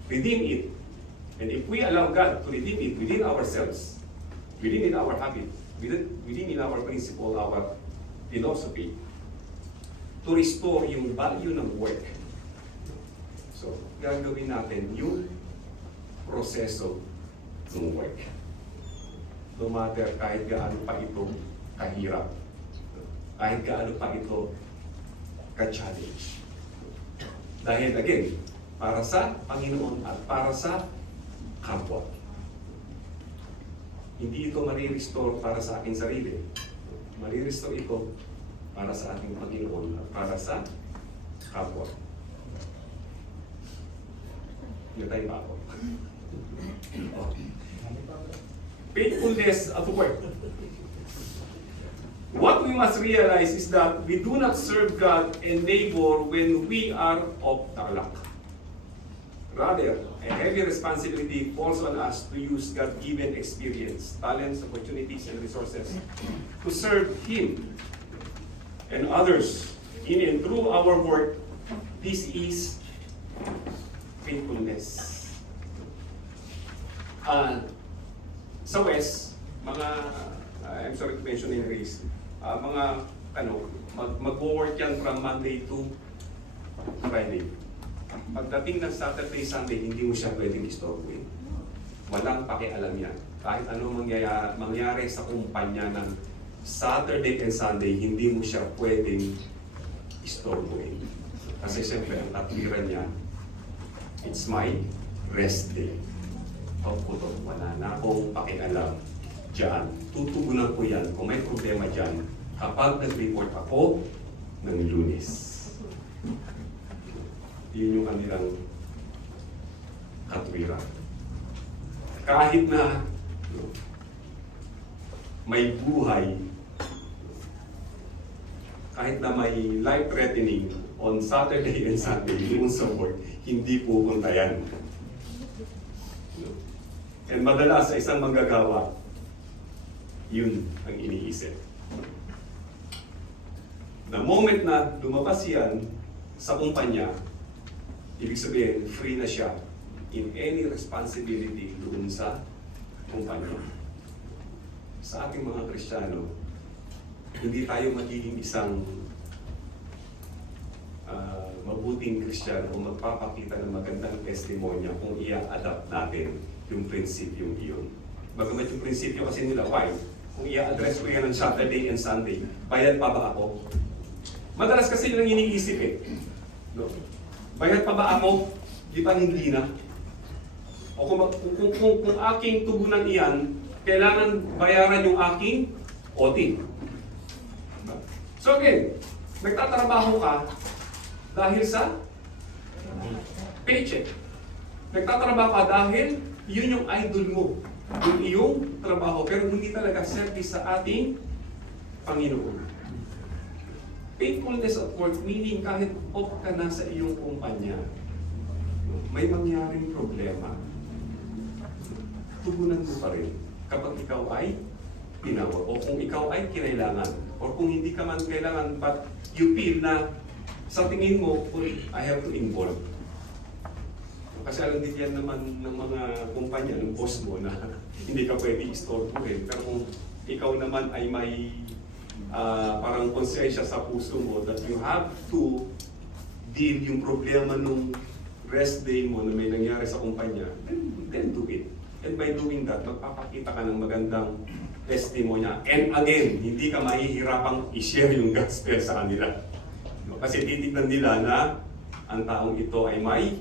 redeem it, and if we allow God to redeem it within ourselves, within our habit, within our principle, our philosophy, to restore yung value ng work. So, gagawin natin yung proseso ng work. No matter kahit gaano pa ito kahirap, kahit gaano pa ito ka-challenge. Dahil again, para sa Panginoon at para sa kapwa. Hindi ito marirestore para sa aking sarili. Marirestore ito para sa ating Panginoon at para sa kapwa. Natay pa ako. Oh. Faithfulness at work. What we must realize is that we do not serve God and neighbor when we are off the clock. Rather, a heavy responsibility falls on us to use God-given experience, talents, opportunities, and resources to serve Him and others in and through our work. This is faithfulness. Sa West, mga, I'm sorry to mention in race, mga mag-work yan from Monday to Friday. Pagdating ng Saturday, Sunday, hindi mo siya pwedeng istorbuin. Walang pakialam yan. Kahit anong mangyari sa kumpanya ng Saturday and Sunday, hindi mo siya pwedeng istorbuin. Kasi siyempre, ang katwiran niya, it's my rest day. Pagputo, wala na akong pakialam dyan. Tutugunan ko yan kung may problema dyan kapag nag-report ako ng Lunes. Yun yung kanilang katwiran. Kahit na may buhay, kahit na may life-threatening on Saturday and Sunday, doon sa work, hindi pupunta yan. And madalas sa isang manggagawa, yun ang iniisip. The moment na lumabas yan sa kumpanya, ibig sabihin, free na siya in any responsibility doon sa kumpanya. Sa ating mga Kristiyano, hindi tayo magiging isang mabuting Kristiyano o magpapakita ng magandang testimonya kung i-adapt natin yung prinsipyong iyon. Bagamat yung prinsipyo kasi nila, why? Kung i-address ko yan on Saturday and Sunday, bayad pa ba ako? Madalas kasi yun ang iniisip eh. No? Bayad pa ba ako? Di ba hindi na? O kung aking tugunan iyan, kailangan bayaran yung aking OT. So again, nagtatrabaho ka dahil sa paycheck. Nagtatrabaho ka dahil yun yung idol mo, yung iyong trabaho, pero hindi talaga service sa ating Panginoon. Faithfulness at work, meaning kahit off ka na sa iyong kumpanya, may mangyaring problema, tugunan mo pa rin kapag ikaw ay tinawag, o kung ikaw ay kinailangan, o kung hindi ka man kailangan, but you feel na sa tingin mo, I have to involve. Kasi alam din yan naman ng mga kumpanya, ng boss mo na hindi ka pwede istorbohin. Pero kung ikaw naman ay may parang konsensya sa puso mo that you have to deal yung problema nung rest day mo na may nangyari sa kumpanya, then do it. And by doing that, magpapakita ka ng magandang testimonya. And again, hindi ka mahihirapang i-share yung gospel sa kanila. Kasi titignan nila na ang taong ito ay may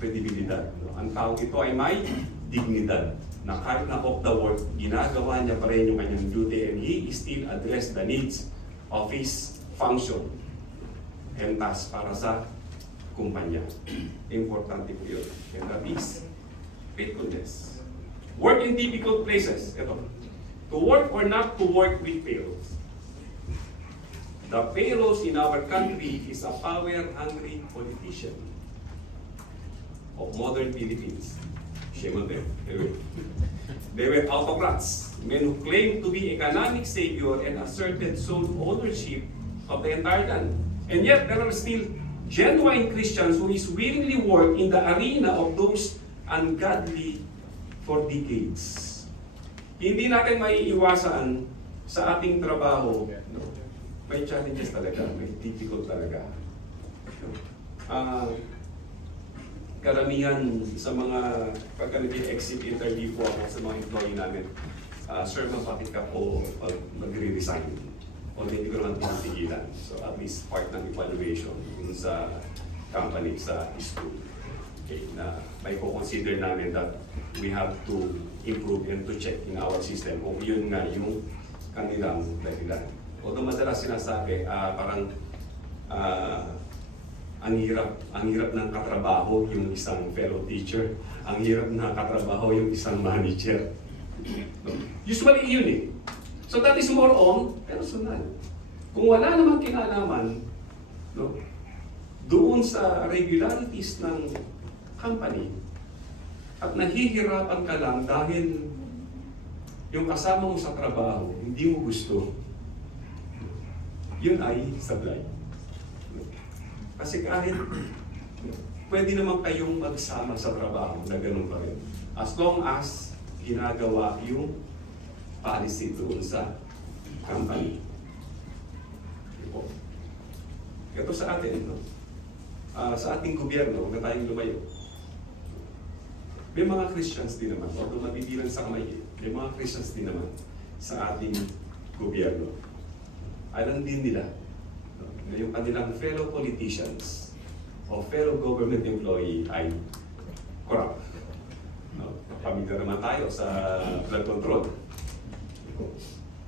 kredibilidad. Ang taong ito ay may dignidad. Na kahit na off the work, ginagawa niya pa rin yung kanyang duty and he still address the needs of his function and task para sa kumpanya. Importante po yun. And that is faithfulness. Work in difficult places. Ito. To work or not to work with payrolls. The payrolls in our country is a power-hungry politician of modern Philippines. Shame on them. They were autocrats, men who claimed to be economic savior and asserted sole ownership of the entire land. And yet, there are still genuine Christians who is willingly work in the arena of those ungodly for decades. Hindi natin maiiwasan sa ating trabaho. No? May challenges talaga, may difficult talaga. Karamihan sa mga pagka nag-exit interview po ako sa mga employee namin, sir, bakit ka po mag-re-resign? O hindi ko naman pinatigilan. So at least part ng evaluation sa company, sa school. Okay, na may consider namin that we have to improve and to check in our system kung yun nga yung kanilang dahilan. Although madalas sinasabi, parang ang hirap ng katrabaho yung isang fellow teacher, ang hirap na katrabaho yung isang manager. No? Usually yun eh. So that is more on personal. Kung wala namang kinalaman, no, doon sa regularities ng company, at nahihirapan ka lang dahil yung kasama mo sa trabaho, hindi mo gusto, yun ay sablay. Kasi kahit pwede naman kayong magsama sa trabaho na ganun pa rin. As long as ginagawa yung policy doon sa company. Ito sa atin, no? Sa ating gobyerno, na tayong lumayo, may mga Christians din naman, although mabibilang sa kamay, may mga Christians din naman sa ating gobyerno. Alam din nila na yung kanilang fellow politicians o fellow government employee ay corrupt. No? Pamilya naman tayo sa blood control.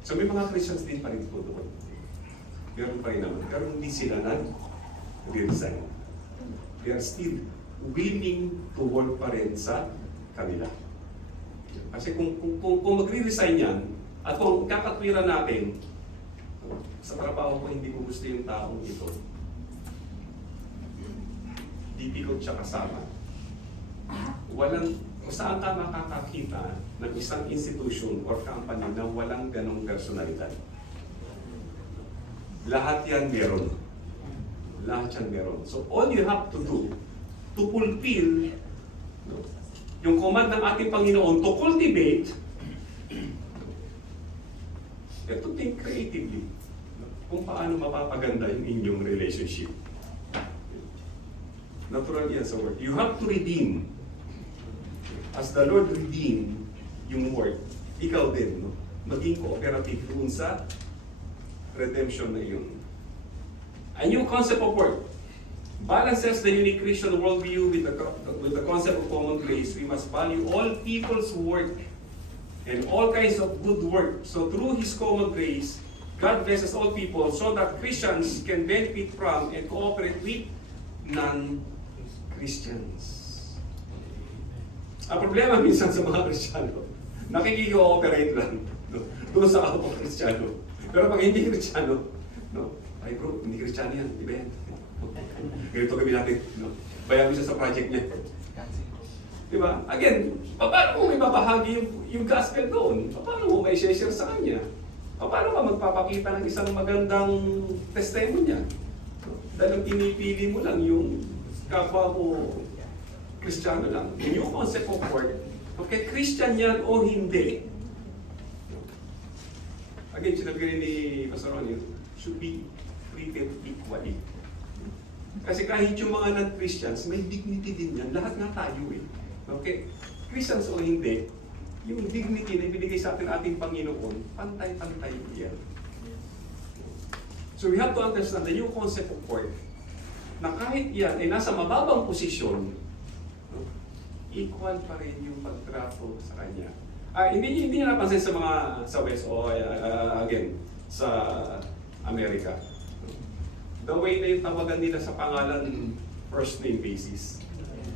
So may mga Christians din pa rin po doon. Meron pa rin naman. Pero hindi sila nag-resign. They are still willing to work pa rin sa kanila. Kasi kung magre-resign yan, at kung kakatwiran natin, Sa trabaho ko, hindi ko gusto yung taong ito. Difficult siya kasama. Kung saan ka makakakita ng isang institution or company na walang ganong personalidad. Lahat yan meron. Lahat yan meron. So all you have to do to fulfill yung command ng ating Panginoon to cultivate, to think creatively kung paano mapapaganda yung inyong relationship. Natural yan sa word. You have to redeem. As the Lord redeem yung word, ikaw din, no? Maging cooperative doon sa redemption na yun. A new concept of work balances the unique Christian worldview with the concept of common grace. We must value all people's work and all kinds of good work. So through His common grace, God blesses all people so that Christians can benefit from and cooperate with non-Christians. Ang problema minsan sa mga Kristiyano, nakikiko-operate lang, no? Doon sa kapwa Kristiyano. Pero pag hindi Kristiyano, no? Ay bro, hindi Kristiyano yan, di ba yan? Ganito kami natin, no? Bayan mo siya sa project niya. Di ba? Again, paano mo may mabahagi yung gospel doon? Paano mo may share sa kanya? Paano ka magpapakita ng isang magandang testimonya? Dahil ang pinipili mo lang yung kapwa mo Kristiyano lang. Yung concept of work, okay, Christian yan o hindi. Again, sinabi rin ni Pastor Ronnie, should be treated equally. Kasi kahit yung mga non-Christians, may dignity din yan. Lahat nga tayo eh. Okay? Christians o hindi, yung dignity na ibinigay sa atin ating Panginoon, pantay-pantay yan. So we have to understand the new concept of work, na kahit yan ay nasa mababang posisyon, equal pa rin yung pagtrato sa kanya. Hindi niya napansin sa mga sa West o again sa Amerika. The way na yung tawagan nila sa pangalan first name basis.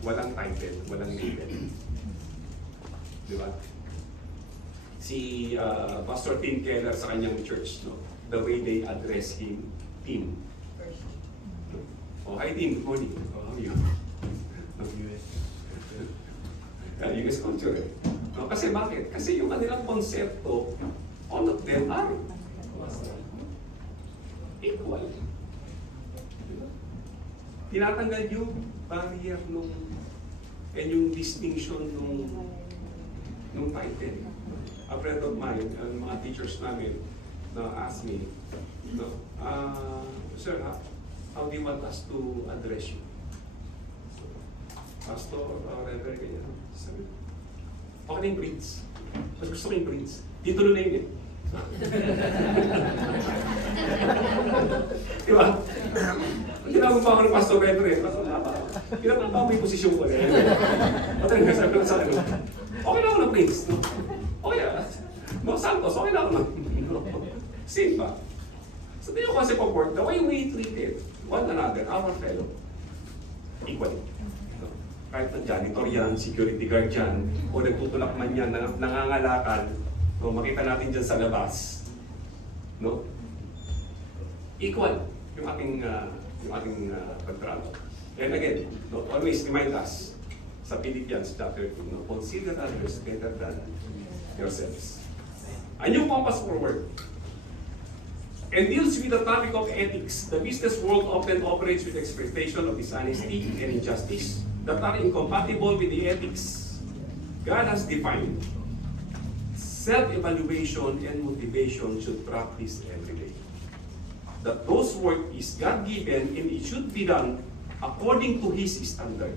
Walang title, walang label. Di ba? Si Pastor Tim Keller sa kanyang church, no? The way they address him, Tim. Oh, hi Tim, good morning. Oh, how are you? US culture eh. No, kasi bakit? Kasi yung kanilang konsepto, all of them are equal. Diba? Tinatanggal yung barrier and yung distinction nung title. A friend of mine, ang mga teachers namin, asked me, Sir, how do you want us to address you? Pastor, Reverend, ganyan. Sabi, okay na yung Prince. Mas gusto ko yung Prince. Titulo na yun eh. Diba? Tinawag pa ako ng Pastor Reverend. Pinapapa mo yung posisyon ko eh. Pati nga sabi ko sa ano, okay na ako ng Prince. No? Okay na. No, Santos, okay na ako ng same ba? So, yung concept of work, the way we treat it, one another, our fellow, equally. Kahit na janitor yan, security guard yan, o nagtutulak man yan, nangangalakal, no, makita natin dyan sa labas, no? Equal yung ating pagtrato. And again, no, always remind us sa Philippians chapter 2, no, consider others better than yourselves. A new compass forward and deals with the topic of ethics. The business world often operates with expectation of dishonesty and injustice that are incompatible with the ethics God has defined. Self-evaluation and motivation should practice every day. That those work is God-given and it should be done according to His standard.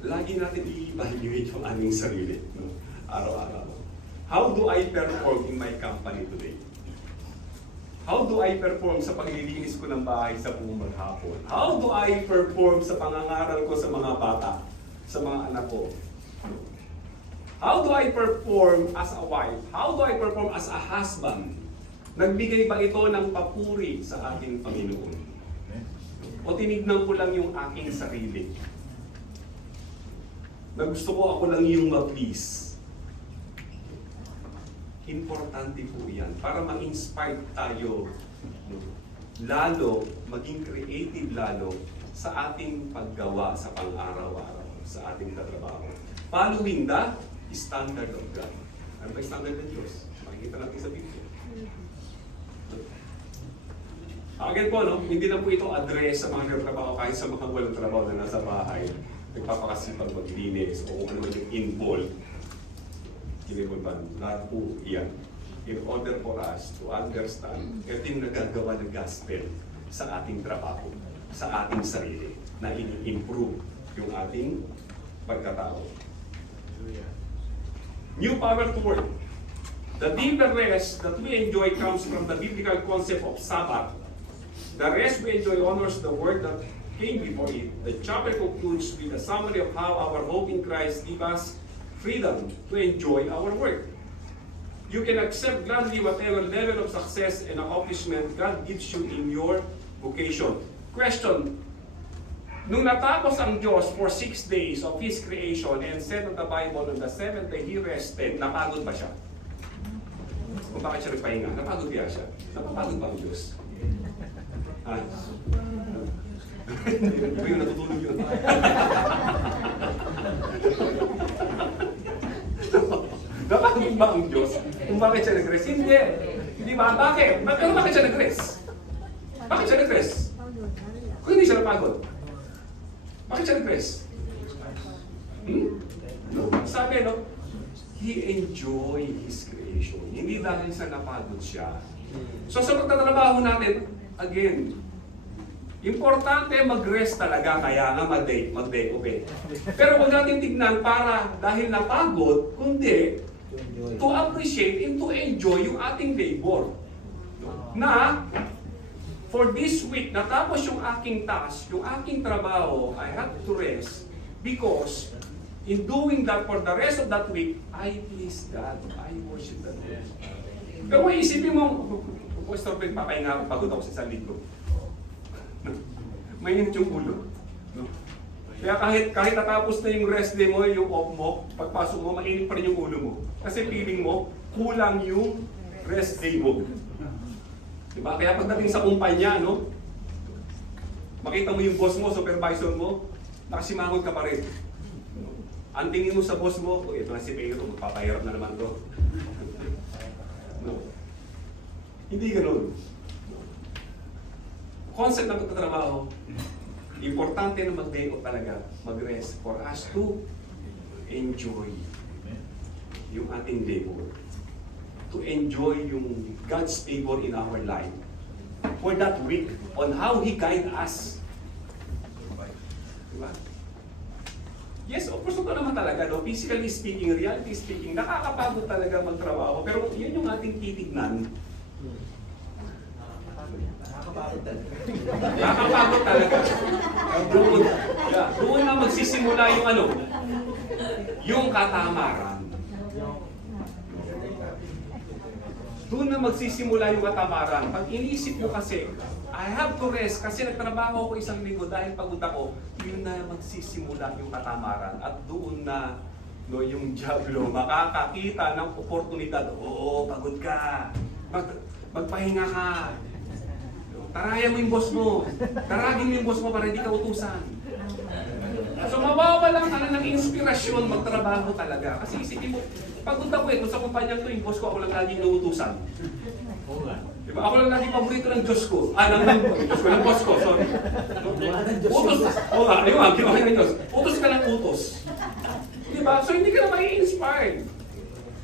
Lagi natin i-evaluate yung aming sarili, no? Araw-araw. How do I perform in my company today? How do I perform sa paglilinis ko ng bahay sa buong maghapon? How do I perform sa pangangaral ko sa mga bata, sa mga anak ko? How do I perform as a wife? How do I perform as a husband? Nagbigay ba ito ng papuri sa ating Panginoon? O tinignan ko lang yung aking sarili? Na gusto ko ako lang yung ma-please? Importante po yan para ma-inspire tayo, no? Lalo, maging creative lalo sa ating paggawa sa pang-araw-araw, sa ating trabaho. Following the standard of God. Ano ba yung standard ng Diyos? Makikita natin sa Biblia. Again po, no? Hindi na po ito address sa mga nagtrabaho kahit sa mga walang trabaho na nasa bahay. Nagpapakasipag maglinis o kung ano man yung involved. Kinikulban. Lahat po iyan. In order for us to understand, ito yung nagagawa ng gospel sa ating trabaho, sa ating sarili, na ini-improve yung ating pagkatao. New power to work. The deeper rest that we enjoy comes from the biblical concept of Sabbath. The rest we enjoy honors the word that came before it. The chapter concludes with a summary of how our hope in Christ gives us freedom to enjoy our work. You can accept gladly whatever level of success and accomplishment God gives you in your vocation. Question: nung natapos ang Diyos for 6 days of His creation and said on the Bible on the 7th day He rested, napagod ba siya? Kung bakit siya nagpahinga, napagod kaya siya? Napapagod ba ang Diyos? Ha? Hindi yung natutulog yun. Napagod ba ang Diyos? Kung bakit siya nag-rest? Hindi. Hindi ba? Bakit? Pero bakit siya nag-rest? Bakit siya nag-rest? Kung hindi siya napagod. Bakit siya nag-rest? No? Sabi, no? He enjoyed His creation. Hindi dahil sa napagod siya. So sa pagtatrabaho natin, again, importante mag-rest talaga, kaya nga mag-day off eh. Pero huwag natin tignan para dahil napagod, kundi to appreciate and to enjoy yung ating labor. Na, for this week, natapos yung aking task, yung aking trabaho, I have to rest because in doing that for the rest of that week, I please God, I worship the Lord. Pero kung isipin mo, Pastor Ben, papahinga, pagod ako sa isang linggo. Mainit yung ulo. Kaya kahit natapos na yung rest day mo, yung off mo, pagpasok mo, mainit pa rin yung ulo mo. Kasi feeling mo, kulang yung rest day mo. Diba? Kaya pagdating sa kumpanya, no? Makita mo yung boss mo, supervisor mo, nakasimangot ka pa rin. Ang tingin mo sa boss mo, oh, ito na si Pedro, magpapahirap na naman to. No. Hindi ganun. Concept ng pagtatrabaho, importante na mag-day off talaga, mag-rest for us to enjoy yung ating labor. To enjoy yung God's favor in our life for that week on how He guide us. Diba? Yes, of course, ito naman talaga, no? Physically speaking, reality speaking, nakakapagod talaga magtrabaho. Pero yan yung ating titignan. Nakakapagod talaga. Nakakapagod talaga. Doon na magsisimula yung ano, yung katamaran. Doon na magsisimula yung katamaran. Pag inisip mo kasi, I have to rest kasi nagtrabaho ako isang linggo dahil pagod ako, yun na magsisimula yung katamaran. At doon na no, yung diablo makakakita ng oportunidad. Oo, pagod ka. Magpahinga ka. Tarayan mo yung boss mo. Taragin mo yung boss mo para hindi ka utusan. So mawawalan ka na ng inspirasyon magtrabaho talaga. Kasi isipin mo, pagod ako kung sa kumpanya to, yung boss ko, ako lang laging nauutusan. Oo nga. Diba? Ako lang laging paborito ng Diyos ko. Ng boss ko, sorry. Utos. Oo nga, di ba? Ginawa ng Diyos. Utos ka ng utos. Diba? So hindi ka na mai-inspired.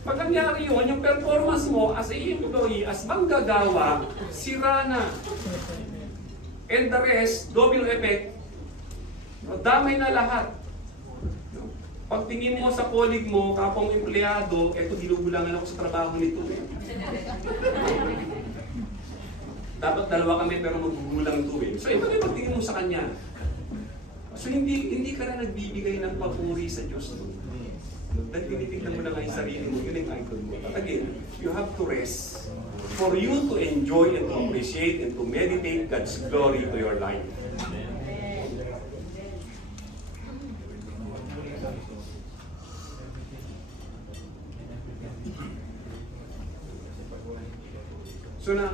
Pag nangyari yun, yung performance mo as a employee, as manggagawa, sira na. And the rest, double effect, damay na lahat. Pagtingin mo sa colleague mo, kapong empleyado, eto ginugulangan ako sa trabaho nito eh. Dapat dalawa kami pero magugulang ito eh. So ito yung pagtingin mo sa kanya. So hindi ka na nagbibigay ng papuri sa Diyos. Dahil tinitignan mo na nga yung sarili mo, yun yung idol mo. But again, you have to rest for you to enjoy and to appreciate and to meditate God's glory to your life. So na,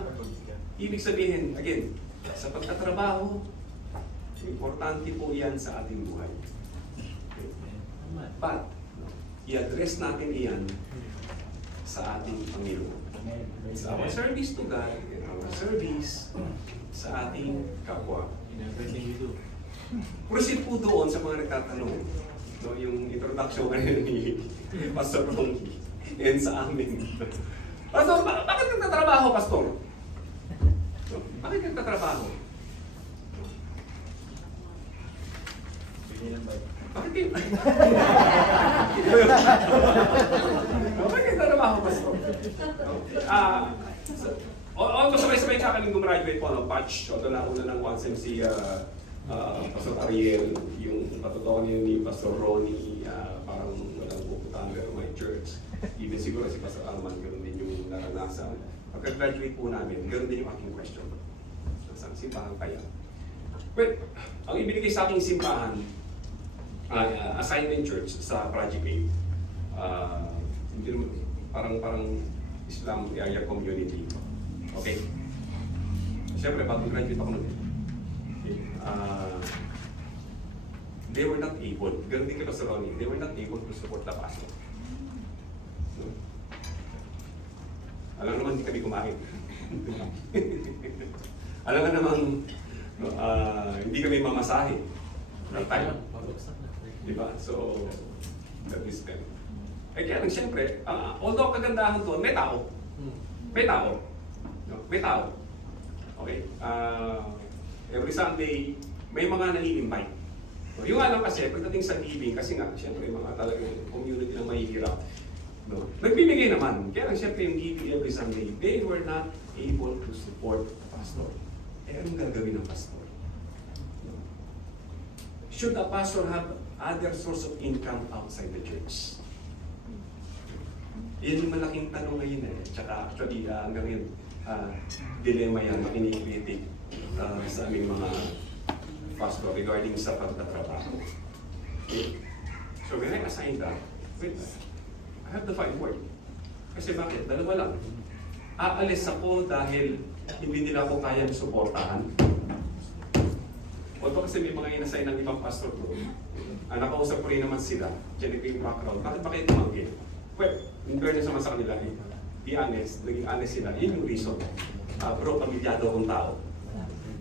ibig sabihin, again, sa pagtatrabaho, importante po yan sa ating buhay. But, i-address natin iyan sa ating Panginoon. Sa our service to God, and our service sa ating kapwa. In everything you do. Proceed po doon sa mga nagtatanong. No, yung introduction ngayon ni Pastor Ronnie and sa amin. Pastor, bakit nagtatrabaho, Pastor? No, bakit nagtatrabaho? Bakit kayo? Bakit nagtatrabaho, Pastor? Almost sabay-sabay ka kaming gumraduate po, no? Patch, so doon na una ng ONSEM si Pastor Ariel, yung patutukan niyo ni Pastor Ronnie, parang walang pupuntahan pero may church. Even siguro si Pastor Alman, ganoon din yung naranasan. Pagka-graduate po namin, ganoon din yung aking question. Saan simbahan kaya? Well, ang ibinigay sa aking simbahan, assignment church sa Project 8. Hindi naman, parang Islam area community. Okay? Siyempre, bago graduate ako nun. Okay. They were not able, ganun din kay Pastor Ronnie, they were not able to support the pastor. No? Alam naman, hindi kami kumain. Alam nga namang, no, hindi kami mamasahe. Ng time. Diba? So, that is them. Eh kaya lang, siyempre, although kagandahan doon, may tao. May tao. No? May tao. Okay? Every Sunday, may mga nai-invite. No? Yung alam kasi, pagdating sa giving, kasi nga, siyempre, mga talagang community na mahihirap. No? Nagbibigay naman. Kaya lang, siyempre, yung giving every Sunday, they were not able to support the pastor. Eh, anong gagawin ng pastor? No? Should a pastor have other source of income outside the church? Yan yung malaking tanong ngayon eh. Tsaka actually, hanggang yun, dilemma yan, makinikitig sa aming mga pastor regarding sa pagtatrabaho. Okay. So when I assign that, wait, I have to find work. Kasi bakit? Dalawa lang. Aalis ako dahil hindi nila ako kayang suportahan. Although kasi may mga inassign ng ibang pastor ko, nakausap ko rin naman sila, dyan yung background, bakit ba kayo tumanggi? Well, in fairness naman sa kanila, be honest, naging honest sila, yun yung reason. Bro, pamilyado akong tao.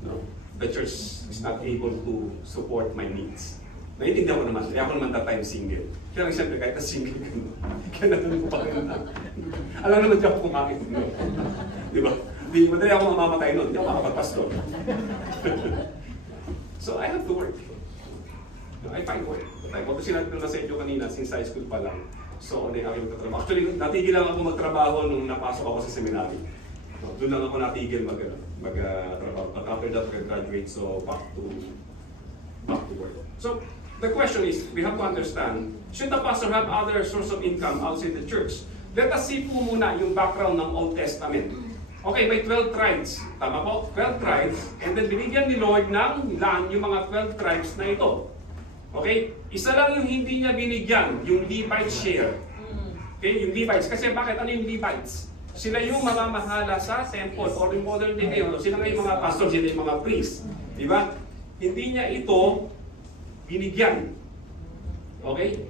No? The church is not able to support my needs. Naiintindihan ko naman, ako naman that time single. Kaya lang siyempre, kahit na single ka no, kaya naman ko pa rin na. Alam naman di ako kumakit. No? Di ba? Di, madali ako mamamatay nun, hindi ako makapagpastor. So I have to work. I find work. Kung sinabi ko na sa inyo kanina, since high school pa lang, so ano yung aking magtatrabaho. Actually, natigil lang ako magtrabaho nung napasok ako sa seminary. No, doon lang ako natigil magtrabaho. But after that, I-graduate, so back to work. So, the question is, we have to understand, should the pastor have other source of income outside the church? Let us see po muna yung background ng Old Testament. Okay, may 12 tribes. Tama po? 12 tribes. And then binigyan ni Lord ng land yung mga 12 tribes na ito. Okay? Isa lang yung hindi niya binigyan, yung Levite share. Okay? Yung Levites. Kasi bakit? Ano yung Levites? Sila yung mamamahala sa temple or yung modern day ngayon. Sila nga yung mga pastor, sila yung mga priest. Di ba? Hindi niya ito binigyan. Okay?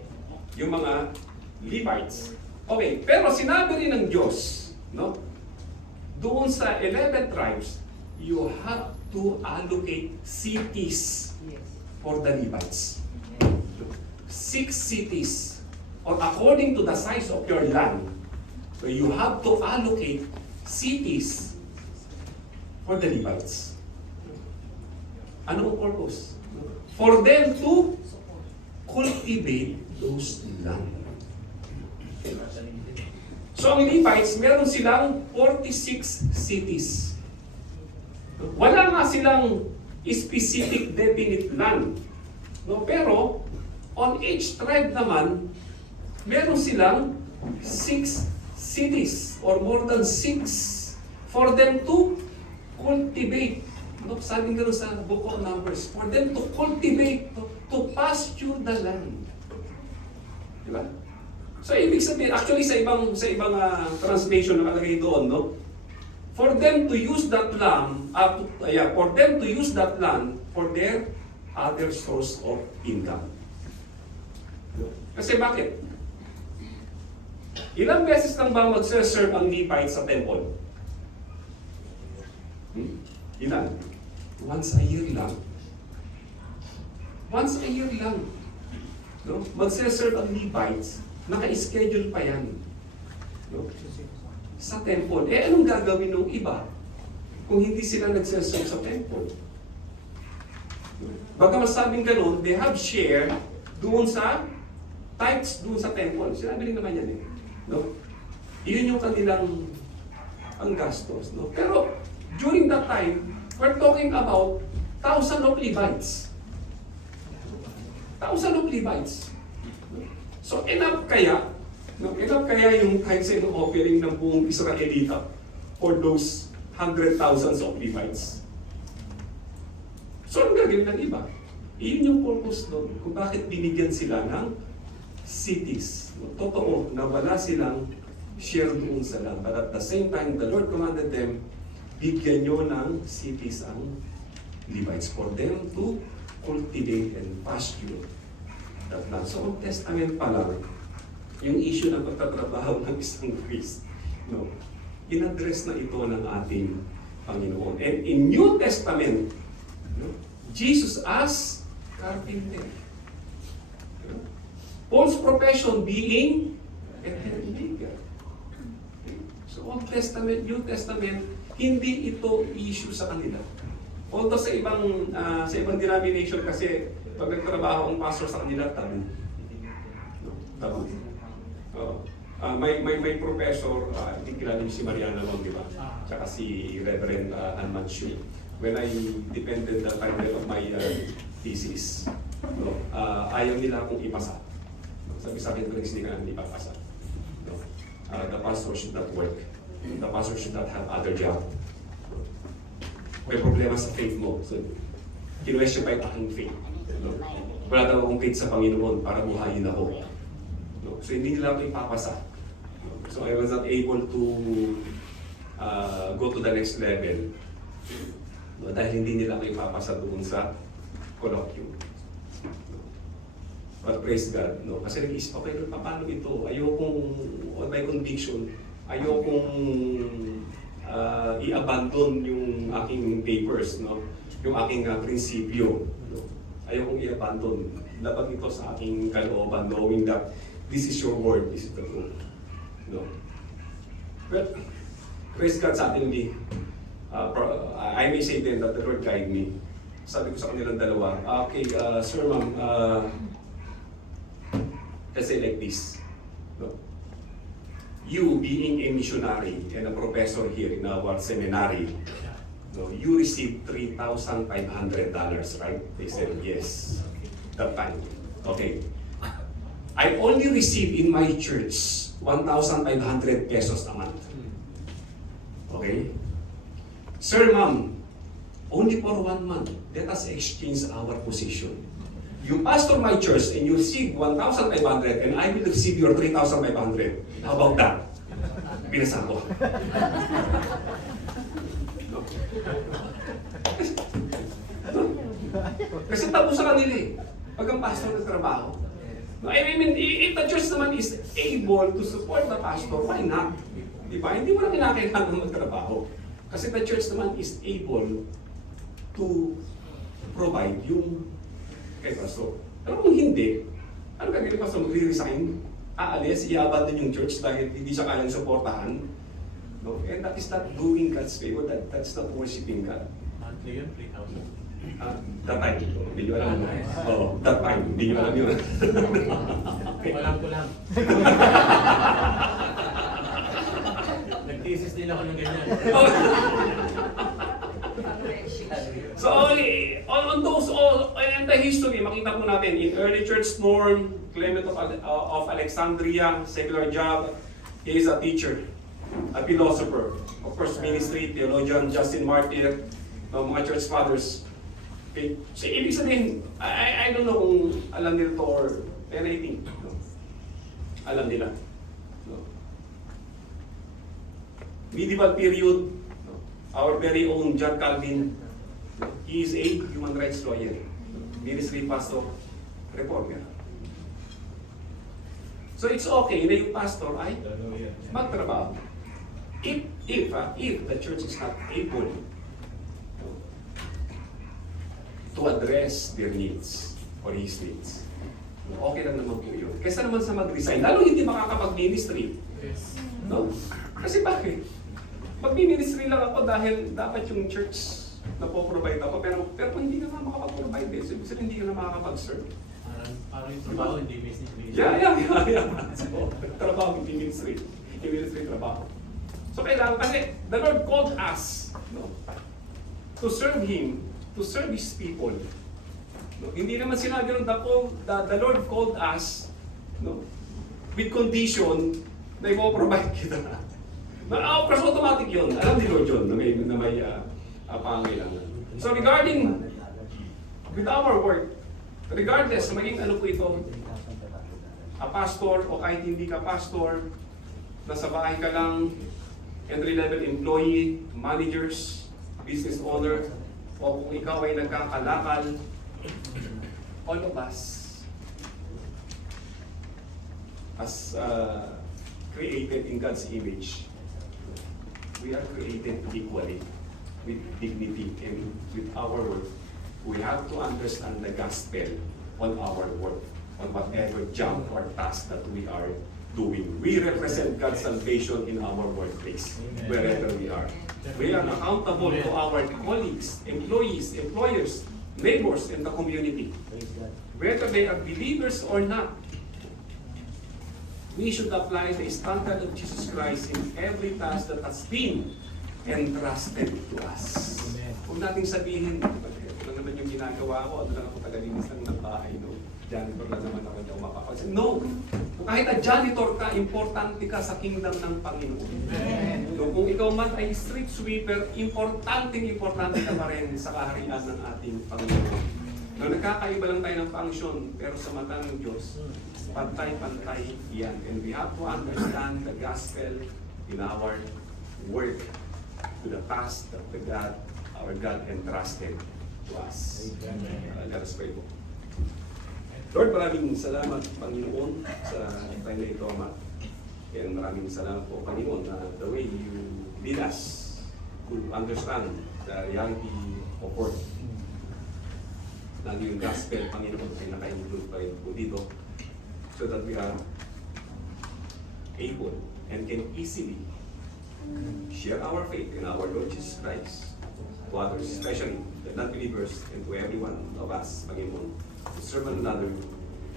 Yung mga Levites. Okay, pero sinabi rin ng Diyos, no? Doon sa 11 tribes, you have to allocate cities for the Levites. 6 cities, or according to the size of your land, so you have to allocate cities for the Levites. Ano ang purpose? For them to cultivate those land. So ang Levites, meron silang 46 cities. Wala nga silang specific definite land. No? Pero, on each tribe naman, meron silang 6 cities or more than 6 for them to cultivate. No? Sabi nga sa book of Numbers, for them to cultivate, to pasture the land. Diba? So ibig sabihin, actually sa ibang translation nakalagay doon, no? for them to use that land, for them to use that land for their other source of income. Kasi bakit? Ilang beses lang ba magse-serve ang Levites sa temple? Ilan? Once a year lang. Once a year lang. No? Magse-serve ang Levites, naka-schedule pa yan. No? Sa temple. Eh anong gagawin ng iba kung hindi sila nagse-serve sa temple? Baga masabing ganun, they have share doon sa tithes doon sa temple. Sinabi rin naman yan eh. No? Iyon yung kanilang ang gastos. No? Pero during that time, we're talking about 1,000 of Levites. 1,000 of Levites. So enough kaya, no? Enough kaya yung kahit sa offering ng buong Israelita for those 100,000 of Levites. So anong gagawin ng iba? Iyon yung purpose doon kung bakit binigyan sila ng cities. Totoo na wala silang share doon sa land. But at the same time, the Lord commanded them, bigyan nyo ng cities ang Levites for them to cultivate and pasture that land. So, Old Testament pa lang, yung issue ng pagtatrabaho ng isang priest, no, in-address na ito ng ating Panginoon. And in New Testament, no, Jesus as carpenter. No? Paul's profession being a tent maker. So, Old Testament, New Testament, hindi ito issue sa kanila. Although sa ibang denomination kasi, pag nagtrabaho ang pastor sa kanila, tabi. No? Tabi. May professor, I think kilala niyo si Mariana Long, di ba? Tsaka si Reverend Anman Shu. When I defended the title of my thesis, no, ayaw nila akong ipasa. Sabi sa akin, hindi ka namin ipapasa. No? The pastor should not work. The pastor should not have other job. May problema sa faith mo. So, kinwestiyon pa yung aking faith. No? Wala daw akong faith sa Panginoon para buhayin ako. No? So, hindi nila ako ipapasa. No? So, I was not able to go to the next level. No? Dahil hindi nila ako ipapasa doon sa colloquium. No? But praise God. No? Kasi nag-isip ako, paano ito? Ayokong, on my conviction, ayokong i-abandon yung aking papers, no? Yung aking prinsipyo. No? Ayokong i-abandon. Dapat ito sa aking kalooban, knowing that this is your word, this is the truth. No? Well, praise God sa atin ni I may say then that the Lord guide me. Sabi ko sa kanilang dalawa, okay, sir, ma'am, let's say like this. No? You being a missionary and a professor here in our seminary, no, you received $3,500, right? They said yes. That time. Okay. I only receive in my church 1,500 pesos a month. Okay? Sir, ma'am, only for 1 month. Let us exchange our position. You pastor my church and you receive 1,500 and I will receive your 3,500. How about that? Pinasa ko. No? Kasi tapos sa kanila eh. Pag ang pastor nagtrabaho. No, I mean, if the church naman is able to support the pastor, why not? Diba? Hindi mo na kailangan magtrabaho. Kasi the church naman is able to provide yung kay pastor. Pero kung hindi, ano gagawin pa sa magre-resign? Aalis, i-abandon yung church dahil hindi siya kayang suportahan. No? And that is not doing God's favor. That's not worshiping God. Monthly yun, 3,000. That time, hindi nyo alam. Oo, that time, hindi nyo alam yun. Walang ko lang. Nag-thesis din ako ng ganyan. So, on those, and the history, makita po natin, in early church norm, Clement of Alexandria, secular job, he is a teacher, a philosopher, of course, ministry, theologian, Justin Martyr, mga church fathers. Okay. So, ibig sabihin, I don't know kung alam nila to or anything. No? Alam nila. No? Medieval period, no? Our very own John Calvin, he is a human rights lawyer, ministry pastor, reformer. So it's okay na yung pastor ay magtrabaho. If the church is not able to address their needs or his needs, okay lang naman po yun. Kaysa naman sa mag-resign, lalo hindi makakapag-ministry. Yes. No? Kasi bakit? Mag-ministry lang ako dahil dapat yung church na po-provide ako, pero kung hindi ka na makapag-provide, so hindi ka na makakapag-serve. Parang yung trabaho, hindi ministry. Yeah. So, trabaho, hindi ministry. Hindi ministry, trabaho. So, kailangan, kasi the Lord called us, no, to serve Him, to serve His people. No? Hindi naman sinabi ng the Lord called us, no, with condition na i-provide kita. Of course, automatic yun. Alam ni Lord yun na may pangailangan. So, regarding with our work, regardless, maging ano po ito, a pastor o kahit hindi ka pastor, nasa bahay ka lang, entry-level employee, managers, business owner, o kung ikaw ay nagkakalakal, all of us, as created in God's image, we are created equally with dignity and with our work. We have to understand the gospel on our work, on whatever job or task that we are doing. We represent God's salvation in our workplace, wherever we are. We are accountable to our colleagues, employees, employers, neighbors, and the community. Whether they are believers or not, we should apply the standard of Jesus Christ in every task that has been entrusted to us. Huwag nating sabihin, ano naman yung ginagawa ko, ano lang ako tagalinis lang ng bahay, no? Janitor lang naman ako, hindi ako makapagsin. No! Kahit na janitor ka, importante ka sa kingdom ng Panginoon. So, kung ikaw man ay street sweeper, importante ka pa rin sa kaharian ng ating Panginoon. No, nagkakaiba lang tayo ng function, pero sa mata ng Diyos, pantay-pantay yan. And we have to understand the gospel in our work to the task that our God entrusted to us. Let us pray po. Lord, maraming salamat, Panginoon, sa time na ito, Ama. And maraming salamat po, Panginoon, na the way you lead us to understand the reality of work. Lalo yung gospel, Panginoon, ay naka-include pa rin po dito so that we are able and can easily share our faith in our Lord Jesus Christ to others, especially the non-believers, and to every one of us, Panginoon, to serve one another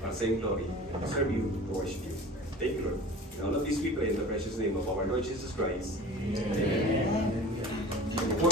para sa iyong glory, to serve you, to worship you. Thank you, Lord. In all of this we pray in the precious name of our Lord Jesus Christ. Amen.